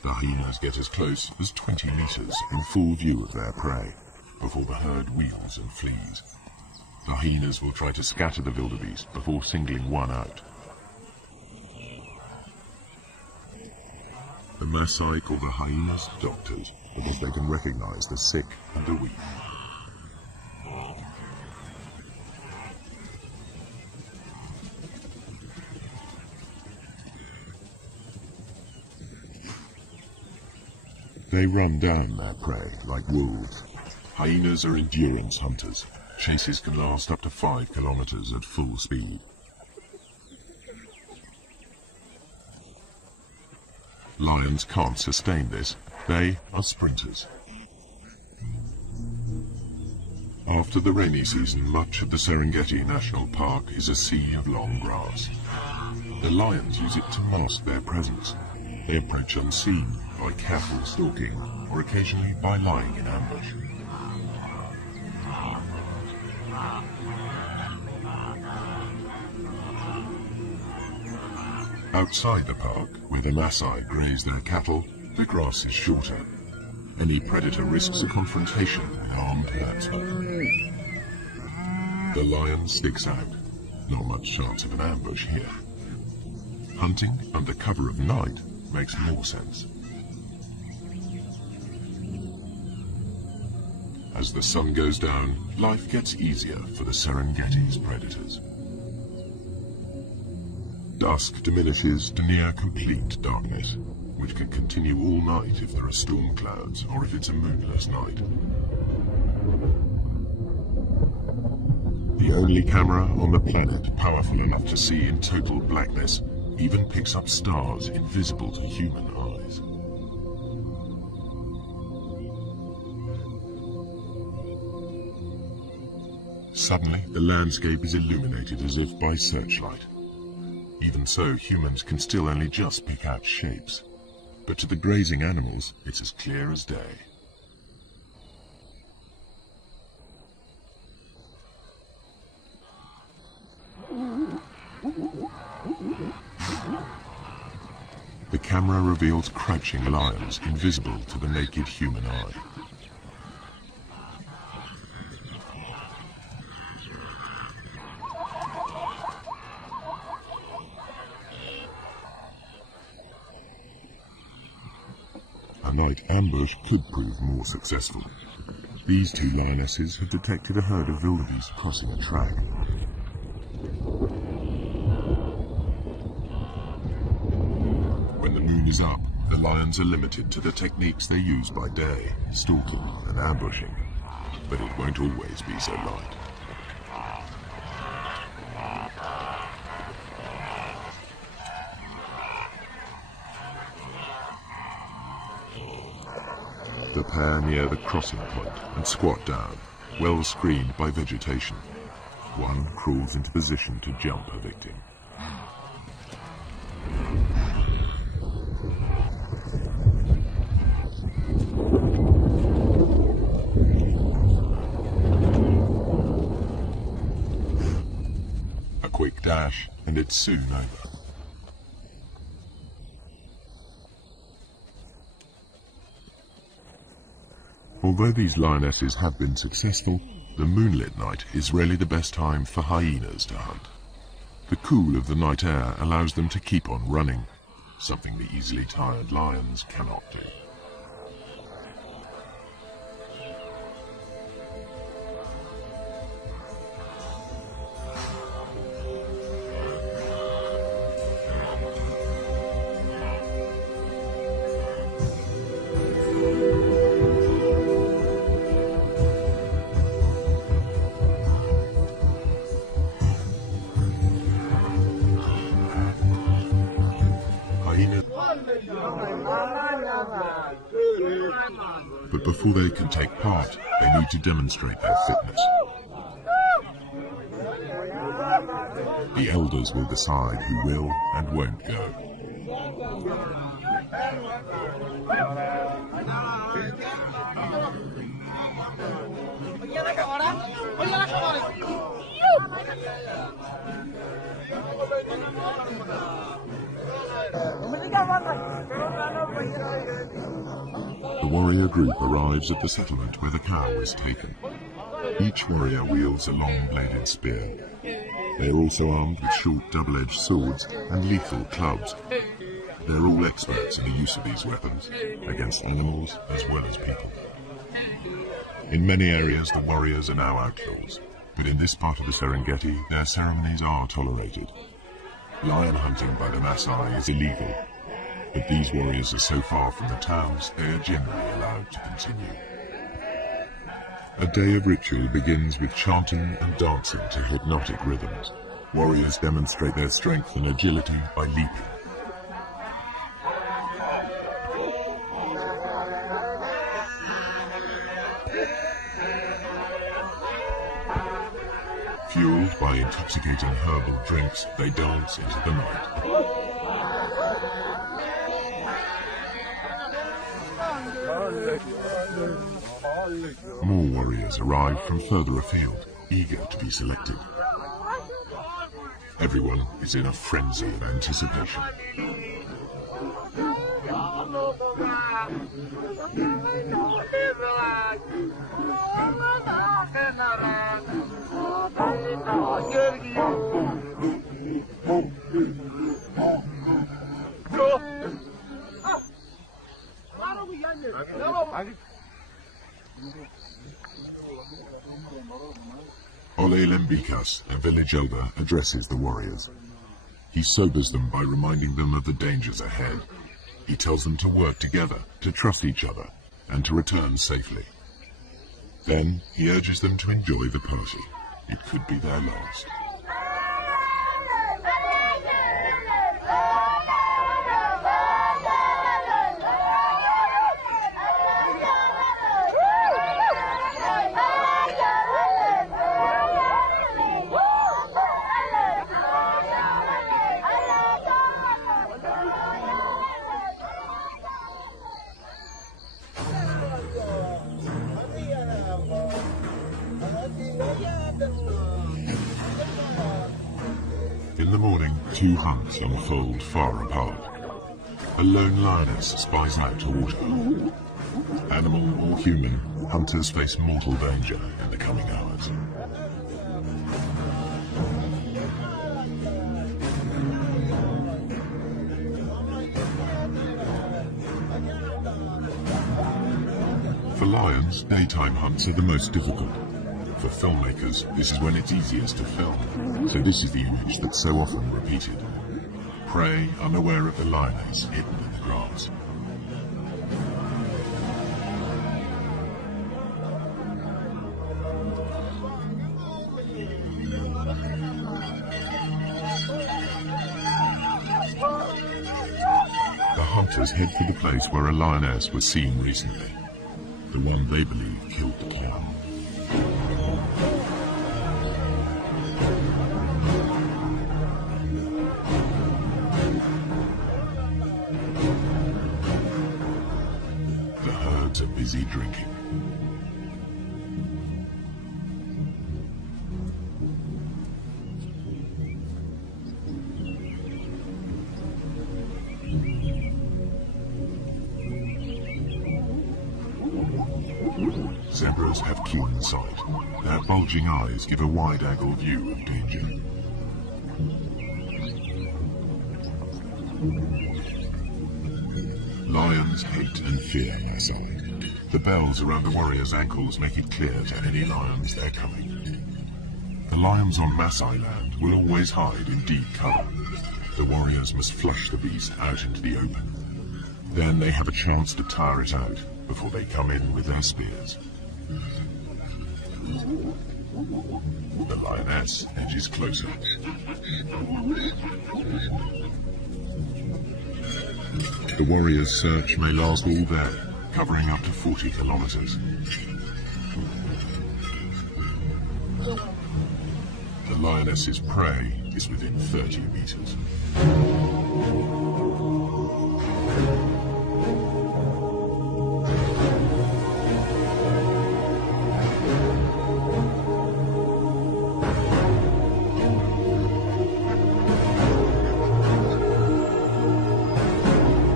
The hyenas get as close as 20 meters in full view of their prey before the herd wheels and flees. The hyenas will try to scatter the wildebeest before singling one out. The Maasai call the hyenas doctors because they can recognize the sick and the weak. They run down their prey like wolves. Hyenas are endurance hunters. Chases can last up to 5 kilometers at full speed. Lions can't sustain this. They are sprinters. After the rainy season, much of the Serengeti National Park is a sea of long grass. The lions use it to mask their presence. They approach unseen, by careful stalking, or occasionally by lying in ambush. Outside the park, where the Maasai graze their cattle, the grass is shorter. Any predator risks a confrontation with armed herdsmen. The lion sticks out. Not much chance of an ambush here. Hunting under cover of night makes more sense. As the sun goes down, life gets easier for the Serengeti's predators. Dusk diminishes to near complete darkness, which can continue all night if there are storm clouds or if it's a moonless night. The only camera on the planet powerful enough to see in total blackness even picks up stars invisible to human eyes. Suddenly, the landscape is illuminated as if by searchlight. Even so, humans can still only just pick out shapes. But to the grazing animals, it's as clear as day. The camera reveals crouching lions invisible to the naked human eye. A night ambush could prove more successful. These two lionesses have detected a herd of wildebeest crossing a track. When the moon is up, the lions are limited to the techniques they use by day, stalking and ambushing. But it won't always be so light. The pair near the crossing point and squat down, well screened by vegetation. One crawls into position to jump a victim. A quick dash, and it's soon over. Although these lionesses have been successful, the moonlit night is rarely the best time for hyenas to hunt. The cool of the night air allows them to keep on running, something the easily tired lions cannot do. But before they can take part, they need to demonstrate their fitness. The elders will decide who will and won't go. The warrior group arrives at the settlement where the cow is taken. Each warrior wields a long-bladed spear. They are also armed with short double-edged swords and lethal clubs. They're all experts in the use of these weapons, against animals as well as people. In many areas the warriors are now outlaws, but in this part of the Serengeti their ceremonies are tolerated. Lion hunting by the Maasai is illegal, but these warriors are so far from the towns they are generally allowed to continue. A day of ritual begins with chanting and dancing to hypnotic rhythms. Warriors demonstrate their strength and agility by leaping. Fueled by intoxicating herbal drinks, they dance into the night. More warriors arrive from further afield, eager to be selected. Everyone is in a frenzy of anticipation. Ole Lembikas, a village elder, addresses the warriors. He sobers them by reminding them of the dangers ahead. He tells them to work together, to trust each other, and to return safely. Then he urges them to enjoy the party. It could be their last. In the morning, two hunts unfold far apart. A lone lioness spies out a water. Animal or human, hunters face mortal danger in the coming hours. For lions, daytime hunts are the most difficult. For filmmakers, this is when it's easiest to film. So this is the image that's so often repeated. Prey unaware of the lioness hidden in the grass. The hunters head for the place where a lioness was seen recently. The one they believe killed the cow. The herds are busy drinking. Zebras have keen sight. Their bulging eyes give a wide-angle view of danger. Lions hate and fear Maasai. The bells around the warriors' ankles make it clear to any lions they're coming. The lions on Maasai land will always hide in deep cover. The warriors must flush the beast out into the open. Then they have a chance to tire it out before they come in with their spears. The lioness edges closer. The warriors' search may last all day, covering up to 40 kilometers. The lioness's prey is within 30 meters.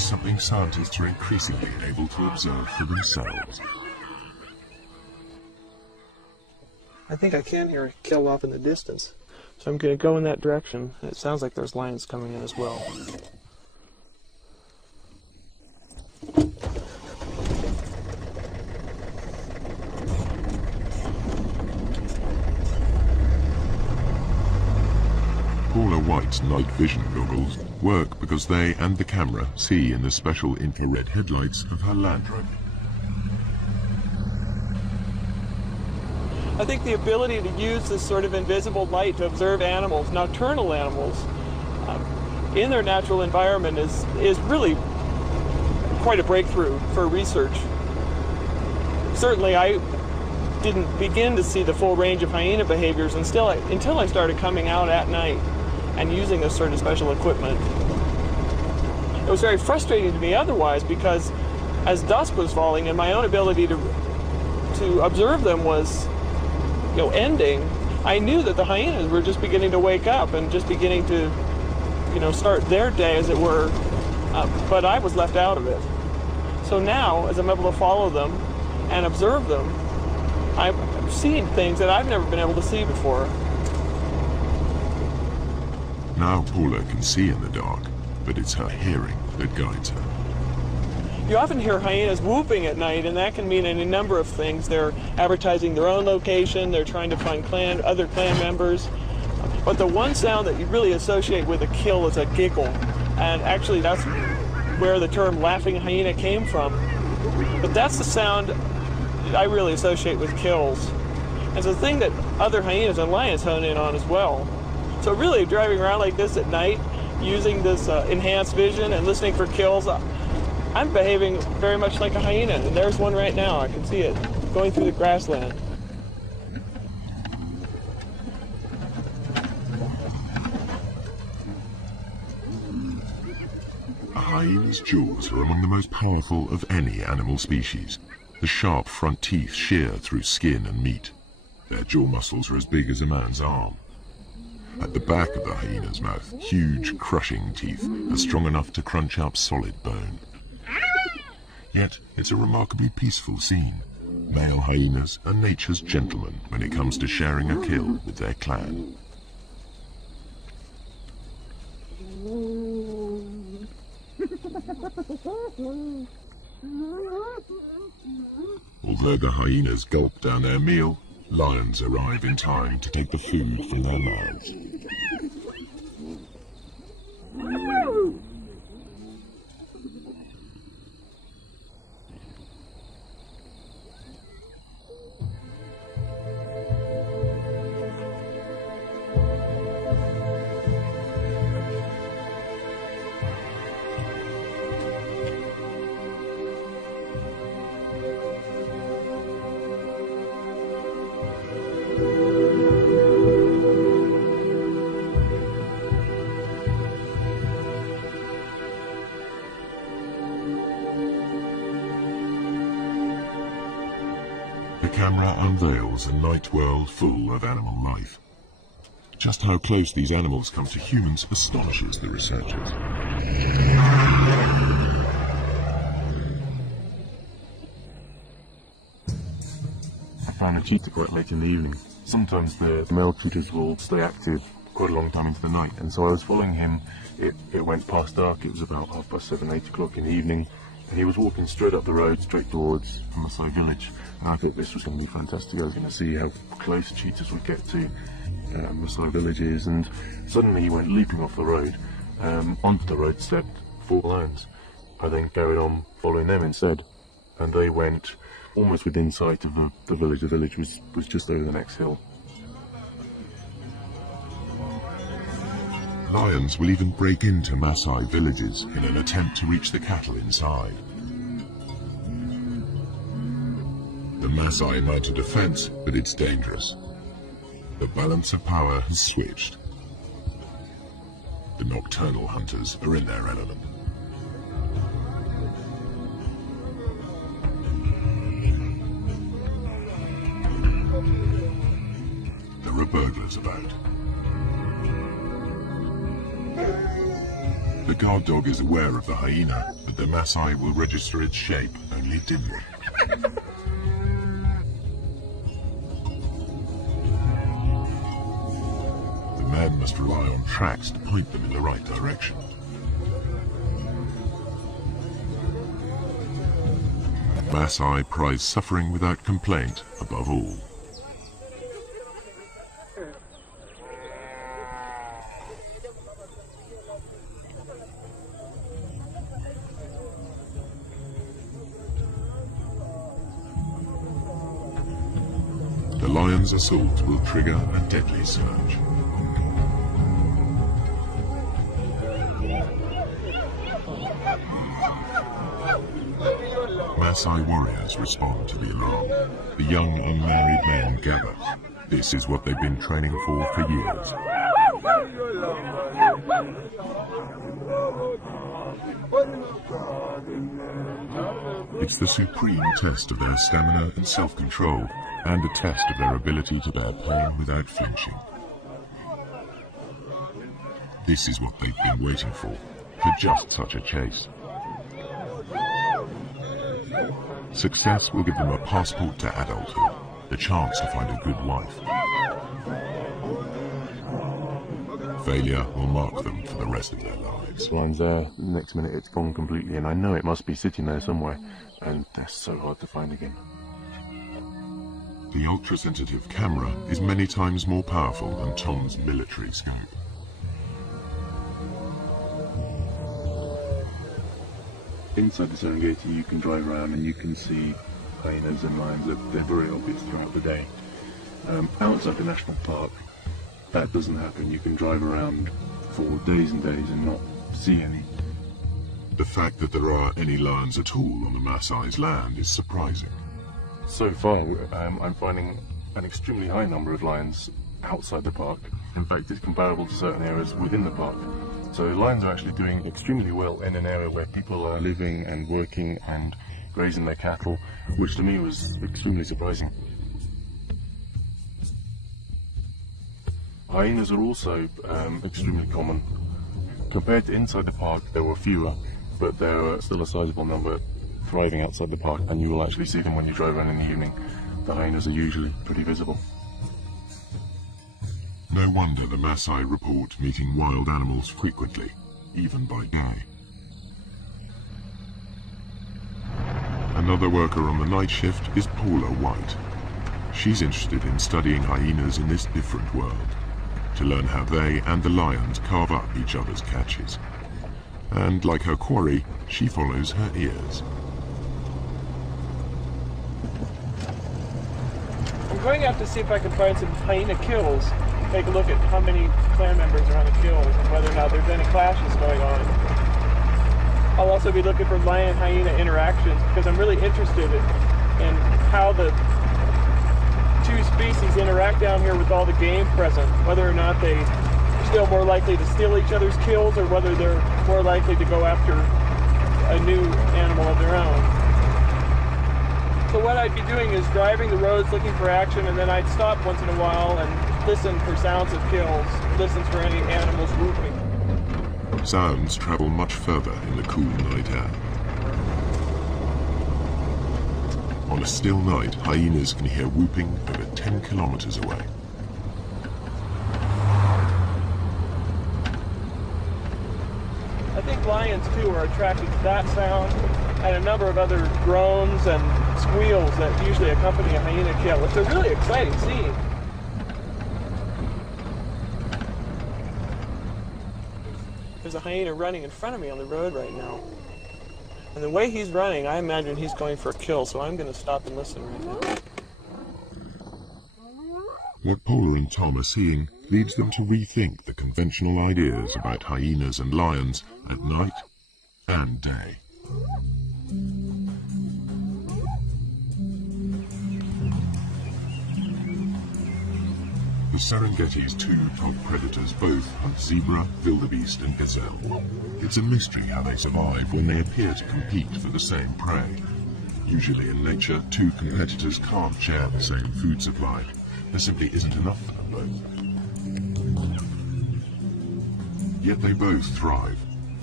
is something scientists are increasingly able to observe for themselves. I think I can hear a kill off in the distance. So I'm going to go in that direction. It sounds like there's lions coming in as well. Paula White's night vision goggles work because they and the camera see in the special infrared headlights of her Land Rover. I think the ability to use this sort of invisible light to observe animals, nocturnal animals, in their natural environment is really quite a breakthrough for research. Certainly I didn't begin to see the full range of hyena behaviors until I started coming out at night and using this sort of special equipment. It was very frustrating to me otherwise, because as dusk was falling and my own ability to observe them was ending, I knew that the hyenas were just beginning to wake up and just beginning to start their day, as it were, but I was left out of it. So now, as I'm able to follow them and observe them, I'm seeing things that I've never been able to see before. Now Paula can see in the dark, but it's her hearing that guides her. You often hear hyenas whooping at night, and that can mean any number of things. They're advertising their own location, they're trying to find other clan members. But the one sound that you really associate with a kill is a giggle. And actually that's where the term laughing hyena came from. But that's the sound that I really associate with kills. And it's a thing that other hyenas and lions hone in on as well. So really driving around like this at night, using this enhanced vision and listening for kills, I'm behaving very much like a hyena, and there's one right now. I can see it going through the grassland. A hyena's jaws are among the most powerful of any animal species. The sharp front teeth shear through skin and meat. Their jaw muscles are as big as a man's arm. At the back of the hyena's mouth, huge crushing teeth are strong enough to crunch up solid bone. Yet, it's a remarkably peaceful scene. Male hyenas are nature's gentlemen when it comes to sharing a kill with their clan. Although the hyenas gulp down their meal, lions arrive in time to take the food from their mouths. The camera unveils a night world full of animal life. Just how close these animals come to humans astonishes the researchers. I found a cheetah quite late in the evening. Sometimes the male cheetahs will stay active quite a long time into the night, and so I was following him. It went past dark. It was about 7:30, 8 o'clock in the evening, and he was walking straight up the road, straight towards Masai village. And I thought this was going to be fantastic. I was going to see how close cheetahs would get to Masai villages, and suddenly he went leaping off the road. Onto the road stepped 4 lions. I then carried on following them instead, and they went almost within sight of the village. The village was just over the next hill. Lions will even break into Maasai villages in an attempt to reach the cattle inside. The Maasai mount a defense, but it's dangerous. The balance of power has switched. The nocturnal hunters are in their element. There are burglars about. The guard dog is aware of the hyena, but the Maasai will register its shape only dimly. The men must rely on tracks to point them in the right direction. Maasai prize suffering without complaint above all. The lion's assault will trigger a deadly surge. Maasai warriors respond to the alarm. The young unmarried men gather. This is what they've been training for years. It's the supreme test of their stamina and self-control, and a test of their ability to bear pain without flinching. This is what they've been waiting for just such a chase. Success will give them a passport to adulthood, the chance to find a good wife. Failure will mark them for the rest of their lives. The line's there, the next minute it's gone completely, and I know it must be sitting there somewhere, and they're so hard to find again. The ultra-sensitive camera is many times more powerful than Tom's military scope. Inside the Serengeti you can drive around and you can see hyenas and lions. They're very obvious throughout the day. Outside the national park, that doesn't happen. You can drive around for days and days and not see any. The fact that there are any lions at all on the Maasai's land is surprising. So far, I'm finding an extremely high number of lions outside the park. In fact, it's comparable to certain areas within the park. So lions are actually doing extremely well in an area where people are living and working and grazing their cattle, which to me was extremely surprising. Hyenas are also extremely common. Compared to inside the park, there were fewer, but there are still a sizable number thriving outside the park, and you will actually see them when you drive around in the evening. The hyenas are usually pretty visible. No wonder the Maasai report meeting wild animals frequently, even by day. Another worker on the night shift is Paula White. She's interested in studying hyenas in this different world, to learn how they and the lions carve up each other's catches. And like her quarry, she follows her ears. I'm going out to see if I can find some hyena kills. Take a look at how many clan members are on the kills and whether or not there's any clashes going on. I'll also be looking for lion-hyena interactions because I'm really interested in how the two species interact down here with all the game present, whether or not they're still more likely to steal each other's kills or whether they're more likely to go after a new animal of their own. So what I'd be doing is driving the roads looking for action, and then I'd stop once in a while and listen for sounds of kills, listen for any animals whooping. Sounds travel much further in the cool night air. On a still night, hyenas can hear whooping over 10 kilometers away. I think lions too are attracted to that sound and a number of other groans and squeals that usually accompany a hyena kill. It's a really exciting scene. There's a hyena running in front of me on the road right now. And the way he's running, I imagine he's going for a kill, so I'm going to stop and listen right now. What Paula and Tom are seeing leads them to rethink the conventional ideas about hyenas and lions at night and day. The Serengeti's two top predators both hunt zebra, wildebeest and gazelle. It's a mystery how they survive when they appear to compete for the same prey. Usually in nature, two competitors can't share the same food supply. There simply isn't enough for them both. Yet they both thrive,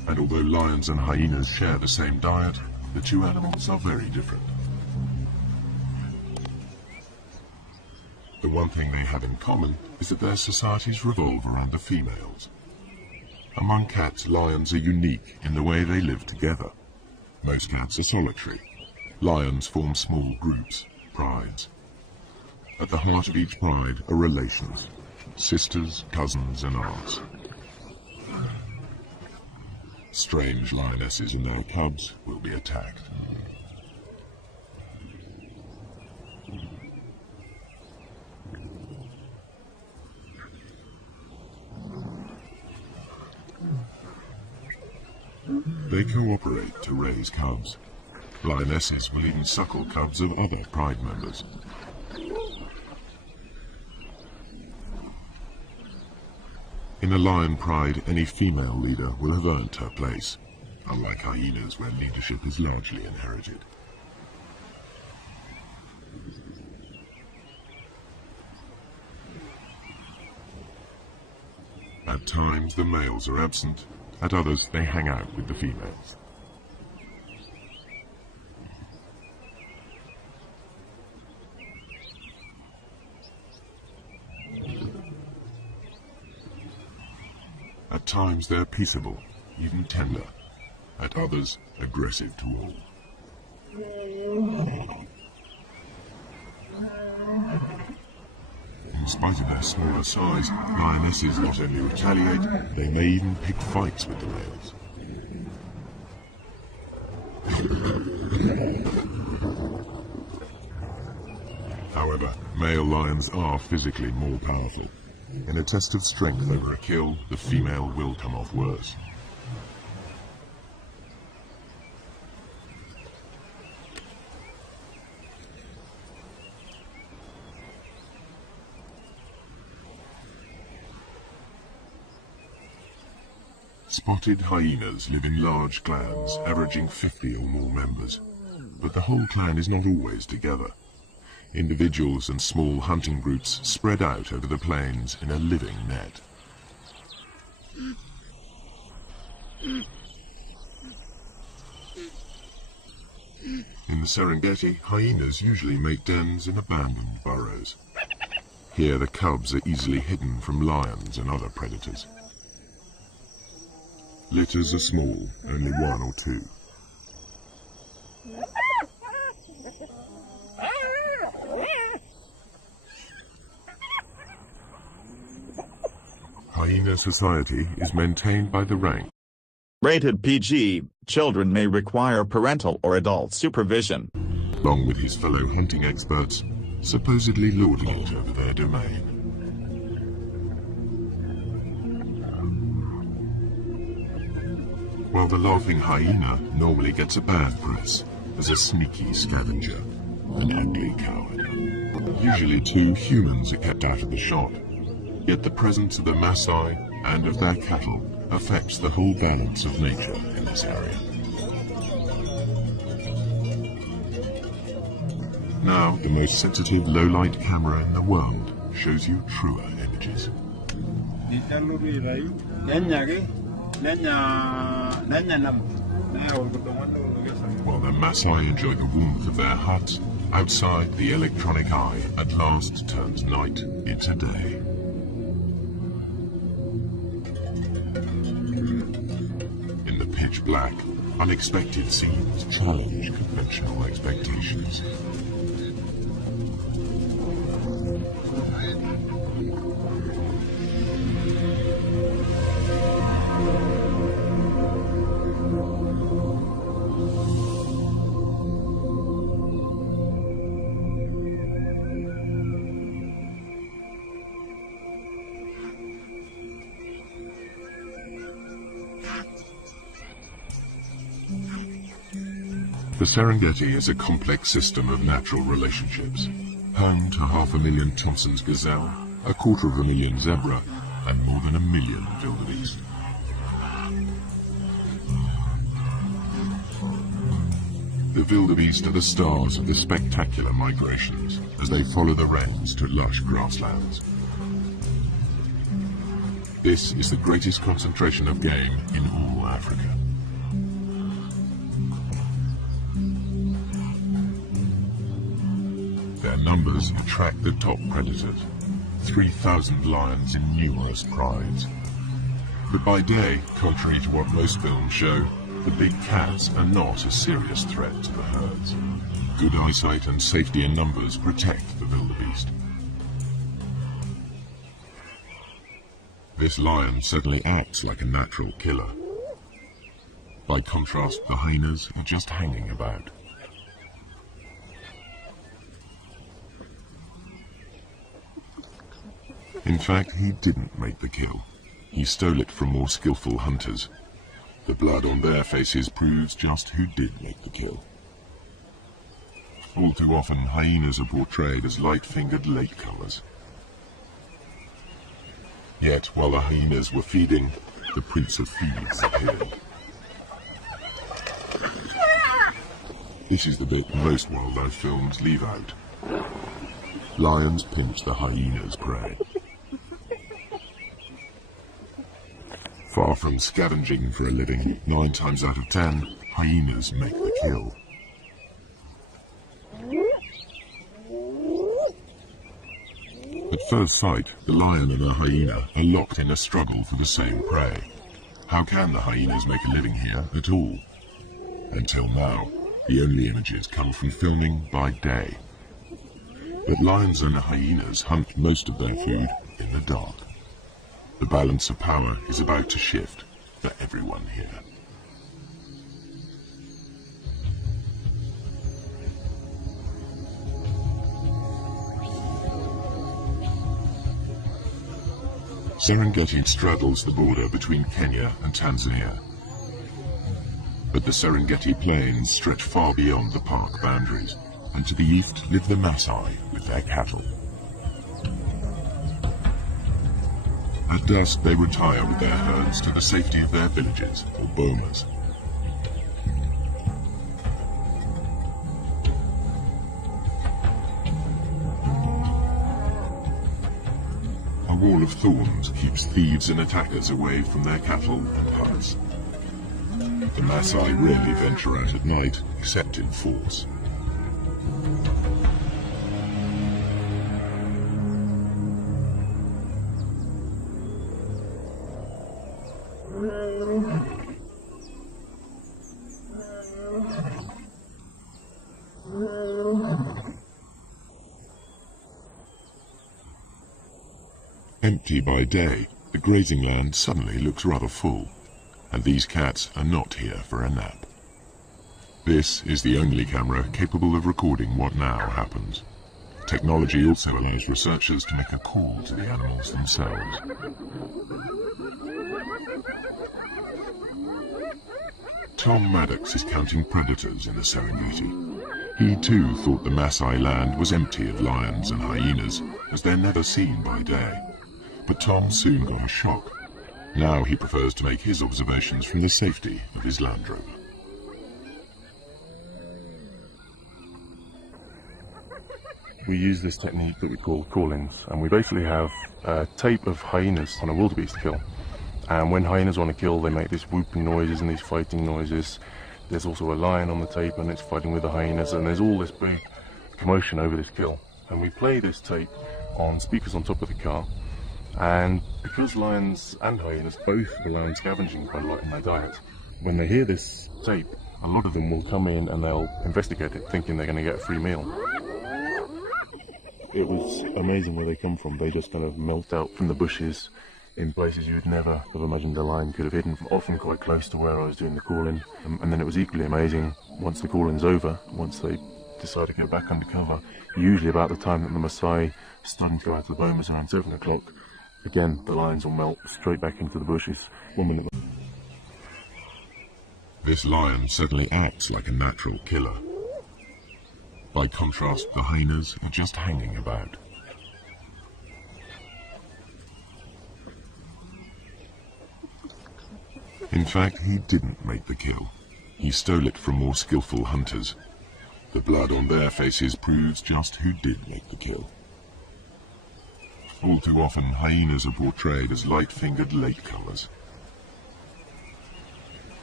And although lions and hyenas share the same diet, the two animals are very different. The one thing they have in common is that their societies revolve around the females. Among cats, lions are unique in the way they live together. Most cats are solitary. Lions form small groups, prides. At the heart of each pride are relations, sisters, cousins, and aunts. Strange lionesses and their cubs will be attacked. They cooperate to raise cubs. Lionesses will even suckle cubs of other pride members. In a lion pride, any female leader will have earned her place, unlike hyenas where leadership is largely inherited. At times the males are absent, at others they hang out with the females. At times they're peaceable, even tender. At others, aggressive to all. In spite of their smaller size, lionesses not only retaliate, they may even pick fights with the males. However, male lions are physically more powerful. In a test of strength over a kill, the female will come off worse. Spotted hyenas live in large clans, averaging 50 or more members. But the whole clan is not always together. Individuals and small hunting groups spread out over the plains in a living net. In the Serengeti, hyenas usually make dens in abandoned burrows. Here the cubs are easily hidden from lions and other predators. Litters are small, only one or two. Hyena society is maintained by the rank. Rated PG, children may require parental or adult supervision. Along with his fellow hunting experts, supposedly lording it over their domain. While the laughing hyena normally gets a bad press as a sneaky scavenger, an ugly coward. Usually too, humans are kept out of the shot. Yet the presence of the Maasai and of their cattle affects the whole balance of nature in this area. Now, the most sensitive low-light camera in the world shows you truer images. While the Maasai enjoy the warmth of their huts, outside the electronic eye at last turns night into day. In the pitch black, unexpected scenes challenge conventional expectations. The Serengeti is a complex system of natural relationships, home to 500,000 Thompson's gazelle, 250,000 zebra, and more than 1 million wildebeest. The wildebeest are the stars of the spectacular migrations as they follow the wrens to lush grasslands. This is the greatest concentration of game in all Africa. Their numbers attract the top predators, 3,000 lions in numerous prides. But by day, contrary to what most films show, the big cats are not a serious threat to the herds. Good eyesight and safety in numbers protect the wildebeest. This lion certainly acts like a natural killer. By contrast, the hyenas are just hanging about. In fact, he didn't make the kill. He stole it from more skillful hunters. The blood on their faces proves just who did make the kill. All too often, hyenas are portrayed as light-fingered latecomers. Yet, while the hyenas were feeding, the Prince of Thieves appeared. This is the bit most wildlife films leave out. Lions pinch the hyena's prey. Far from scavenging for a living, 9 times out of 10, hyenas make the kill. At first sight, the lion and a hyena are locked in a struggle for the same prey. How can the hyenas make a living here at all? Until now, the only images come from filming by day. But lions and hyenas hunt most of their food in the dark. The balance of power is about to shift for everyone here. Serengeti straddles the border between Kenya and Tanzania. But the Serengeti plains stretch far beyond the park boundaries, and to the east live the Maasai with their cattle. At dusk, they retire with their herds to the safety of their villages, or bomas. A wall of thorns keeps thieves and attackers away from their cattle and huts. The Maasai rarely venture out at night, except in force. Empty by day, the grazing land suddenly looks rather full, and these cats are not here for a nap. This is the only camera capable of recording what now happens. Technology also allows researchers to make a call to the animals themselves. Tom Maddox is counting predators in the Serengeti. He too thought the Maasai land was empty of lions and hyenas, as they're never seen by day. But Tom soon got a shock. Now he prefers to make his observations from the safety of his Land Rover. We use this technique that we call call-ins, and we basically have a tape of hyenas on a wildebeest kill. And when hyenas want to kill, they make these whooping noises and these fighting noises. There's also a lion on the tape and it's fighting with the hyenas, and there's all this big commotion over this kill. And we play this tape on speakers on top of the car. And because lions and hyenas both rely on scavenging quite a lot in their diet, when they hear this tape, a lot of them will come in and they'll investigate it, thinking they're going to get a free meal. It was amazing where they come from. They just kind of melt out from the bushes in places you would never have imagined a lion could have hidden, often quite close to where I was doing the call-in. And then it was equally amazing once the call-in's over, once they decide to get back under cover, usually about the time that the Maasai starting to go out to the bomas around 7 o'clock. Again, the lions will melt straight back into the bushes. 1 minute. This lion certainly acts like a natural killer. By contrast, the hyenas are just hanging about. In fact, he didn't make the kill. He stole it from more skillful hunters. The blood on their faces proves just who did make the kill. All too often, hyenas are portrayed as light-fingered latecomers.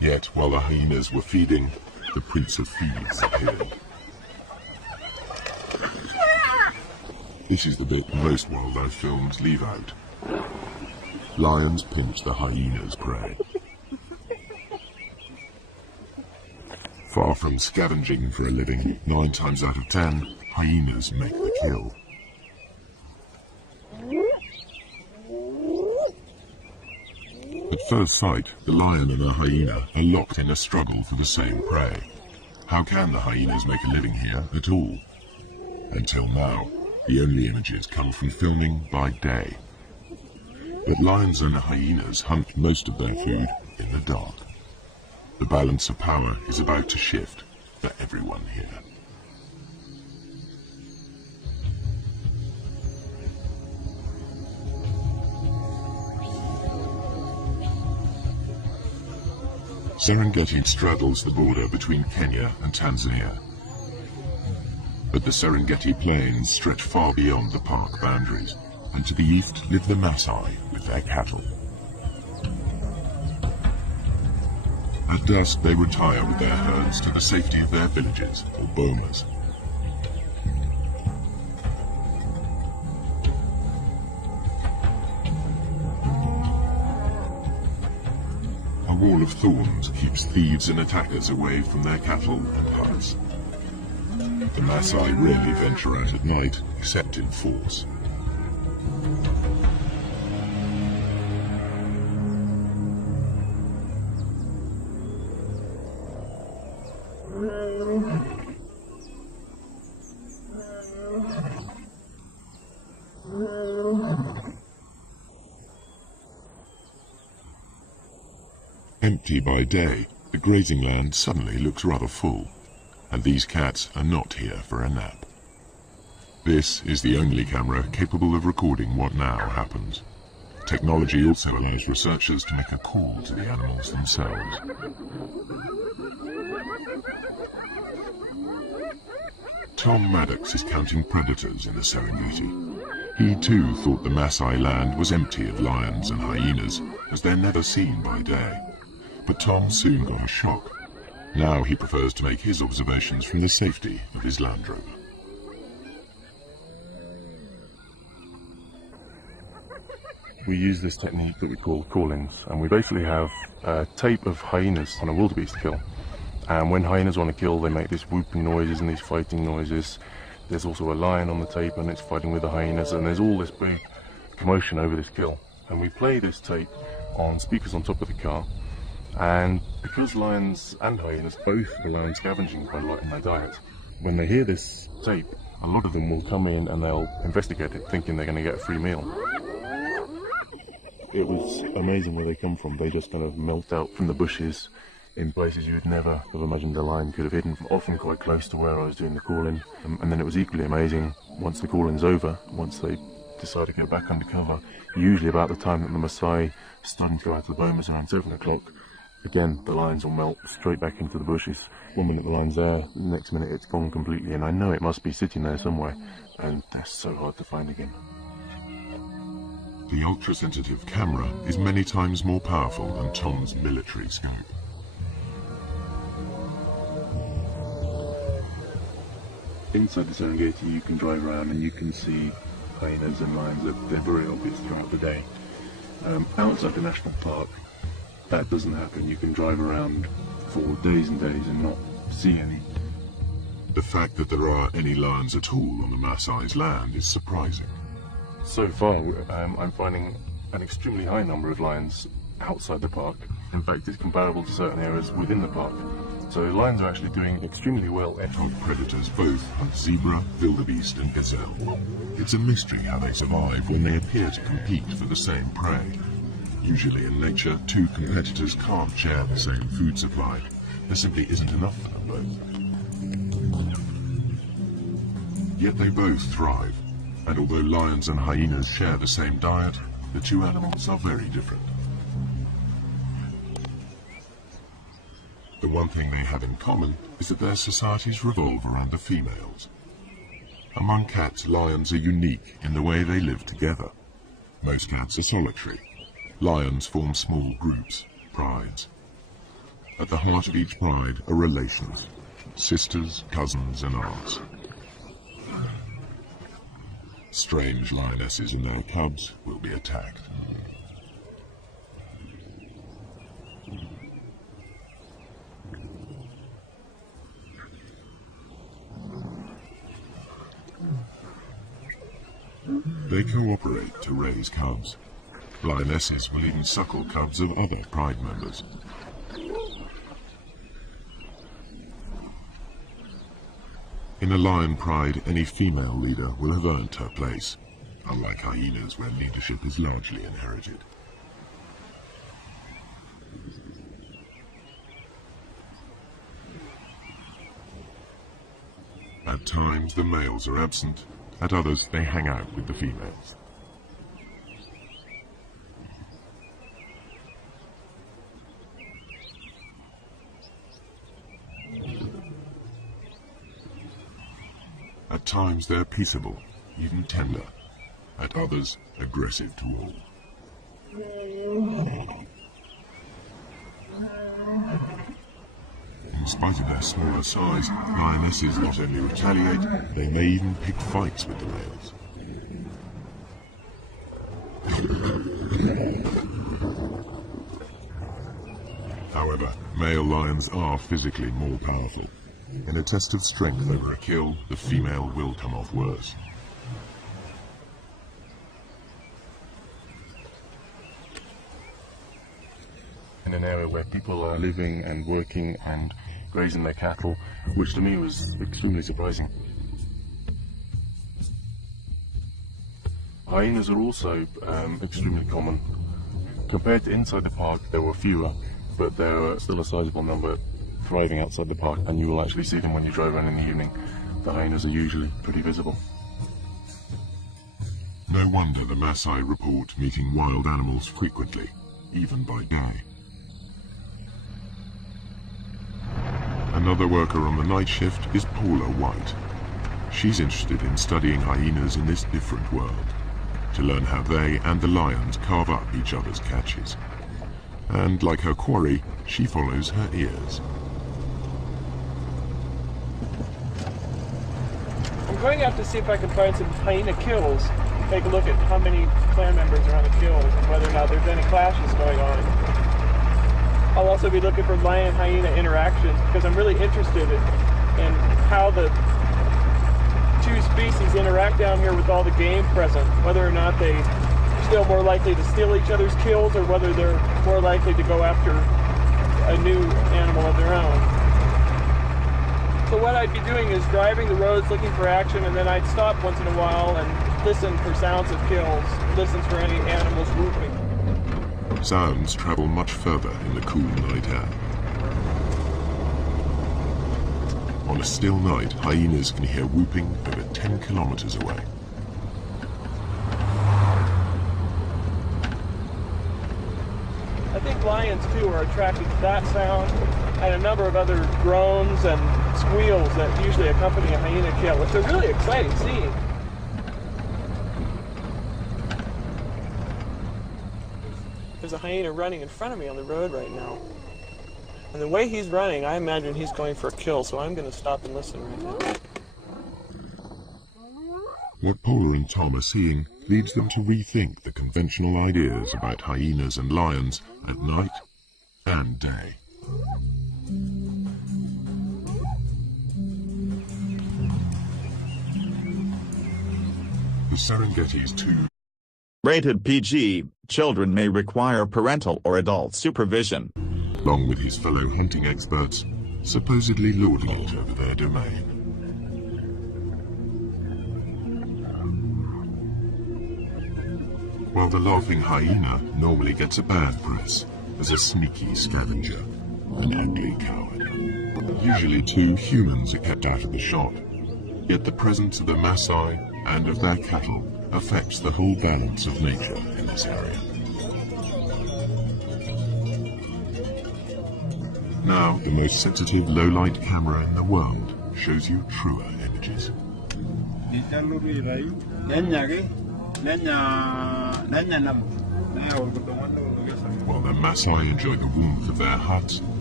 Yet, while the hyenas were feeding, the Prince of Thieves appeared. This is the bit most wildlife films leave out. Lions pinch the hyena's prey. Far from scavenging for a living, 9 times out of 10, hyenas make the kill. At first sight, the lion and the hyena are locked in a struggle for the same prey. How can the hyenas make a living here at all? Until now, the only images come from filming by day. But lions and hyenas hunt most of their food in the dark. The balance of power is about to shift for everyone here. Serengeti straddles the border between Kenya and Tanzania. But the Serengeti plains stretch far beyond the park boundaries, and to the east live the Maasai with their cattle. At dusk they retire with their herds to the safety of their villages, or bomas. A wall of thorns keeps thieves and attackers away from their cattle and huts. The Maasai rarely venture out at night, except in force. Empty by day, the grazing land suddenly looks rather full, and these cats are not here for a nap. This is the only camera capable of recording what now happens. Technology also allows researchers to make a call to the animals themselves. Tom Maddox is counting predators in the Serengeti. He too thought the Maasai land was empty of lions and hyenas, as they're never seen by day. But Tom soon got a shock. Now he prefers to make his observations from the safety of his Land Rover. We use this technique that we call call-ins, and we basically have a tape of hyenas on a wildebeest kill. And when hyenas want to kill, they make these whooping noises and these fighting noises. There's also a lion on the tape and it's fighting with the hyenas, and there's all this big commotion over this kill. And we play this tape on speakers on top of the car. And because lions and hyenas both rely on scavenging quite a lot in their diet, when they hear this tape, a lot of them will come in and they'll investigate it, thinking they're going to get a free meal. It was amazing where they come from. They just kind of melt out from the bushes in places you would never have imagined a lion could have hidden, often quite close to where I was doing the call-in. And then it was equally amazing once the call-in's over, once they decide to go back under cover, usually about the time that the Maasai starting to go out to the bomas around 7 o'clock. Again, the lions will melt straight back into the bushes. 1 minute the line's there, the next minute it's gone completely, and I know it must be sitting there somewhere, and they're so hard to find again. The ultra-sensitive camera is many times more powerful than Tom's military scope. Inside the Serengeti you can drive around and you can see hyenas and lions. They're very obvious throughout the day. Outside the national park, that doesn't happen. You can drive around for days and days and not see any. The fact that there are any lions at all on the Maasai's land is surprising. So far, I'm finding an extremely high number of lions outside the park. In fact, it's comparable to certain areas within the park. So lions are actually doing extremely well. Dog predators both hunt zebra, wildebeest and gazelle. It's a mystery how they survive when they appear to compete for the same prey. Usually in nature, two competitors can't share the same food supply. There simply isn't enough for them both. Yet they both thrive, and although lions and hyenas share the same diet, the two animals are very different. The one thing they have in common is that their societies revolve around the females. Among cats, lions are unique in the way they live together. Most cats are solitary. Lions form small groups, prides. At the heart of each pride are relations, sisters, cousins, and aunts. Strange lionesses and their cubs will be attacked. They cooperate to raise cubs. Lionesses will even suckle cubs of other pride members. In a lion pride, any female leader will have earned her place, unlike hyenas where leadership is largely inherited. At times the males are absent, at others they hang out with the females. At times they're peaceable, even tender. At others, aggressive to all. In spite of their smaller size, lionesses not only retaliate, they may even pick fights with the males. However, male lions are physically more powerful. In a test of strength over a kill, the female will come off worse. In an area where people are living and working and grazing their cattle, which to me was extremely surprising. Hyenas are also extremely common. Compared to inside the park, there were fewer, but there were still a sizable number thriving outside the park, and you will actually see them when you drive around in the evening. The hyenas are usually pretty visible. No wonder the Maasai report meeting wild animals frequently, even by day. Another worker on the night shift is Paula White. She's interested in studying hyenas in this different world, to learn how they and the lions carve up each other's catches. And like her quarry, she follows her ears. I'm going out to see if I can find some hyena kills. Take a look at how many clan members are on the kills and whether or not there's any clashes going on. I'll also be looking for lion-hyena interactions because I'm really interested in how the two species interact down here with all the game present, whether or not they're still more likely to steal each other's kills or whether they're more likely to go after a new animal of their own. So what I'd be doing is driving the roads looking for action, and then I'd stop once in a while and listen for sounds of kills, listen for any animals whooping. Sounds travel much further in the cool night air. On a still night, hyenas can hear whooping over 10 kilometers away. I think lions too are attracted to that sound and a number of other groans and squeals that usually accompany a hyena kill. It's a really exciting scene. There's a hyena running in front of me on the road right now. And the way he's running, I imagine he's going for a kill, so I'm going to stop and listen right now. What Paula and Tom are seeing leads them to rethink the conventional ideas about hyenas and lions at night and day. The Serengeti's two. Rated PG, children may require parental or adult supervision. Along with his fellow hunting experts, supposedly lording it over their domain. While the laughing hyena normally gets a bad press as a sneaky scavenger, an ugly coward. Usually too, humans are kept out of the shot, yet the presence of the Maasai and of their cattle affects the whole balance of nature in this area. Now, the most sensitive low-light camera in the world shows you truer images. While the Maasai enjoy the warmth of their huts,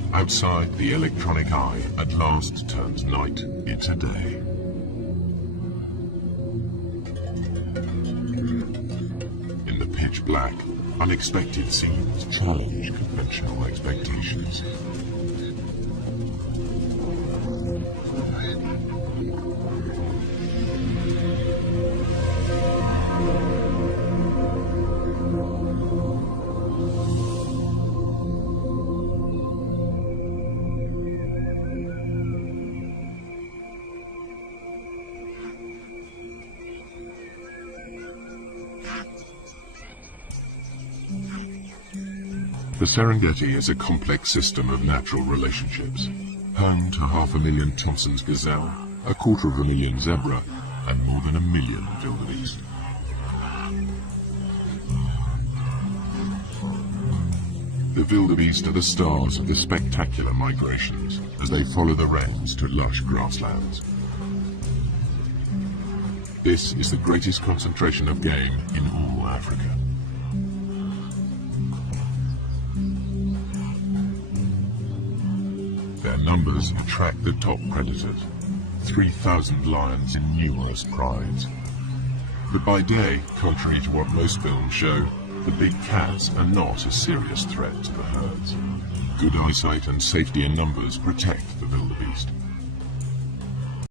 Outside, the electronic eye at last turns night into day. In the pitch black, unexpected scenes challenge conventional expectations. The Serengeti is a complex system of natural relationships, home to 500,000 Thomson's gazelle, 250,000 zebra, and more than 1 million wildebeest. The wildebeest are the stars of the spectacular migrations as they follow the wrens to lush grasslands. This is the greatest concentration of game in all Africa. Their numbers attract the top predators, 3,000 lions in numerous prides. But by day, contrary to what most films show, the big cats are not a serious threat to the herds. Good eyesight and safety in numbers protect the wildebeest.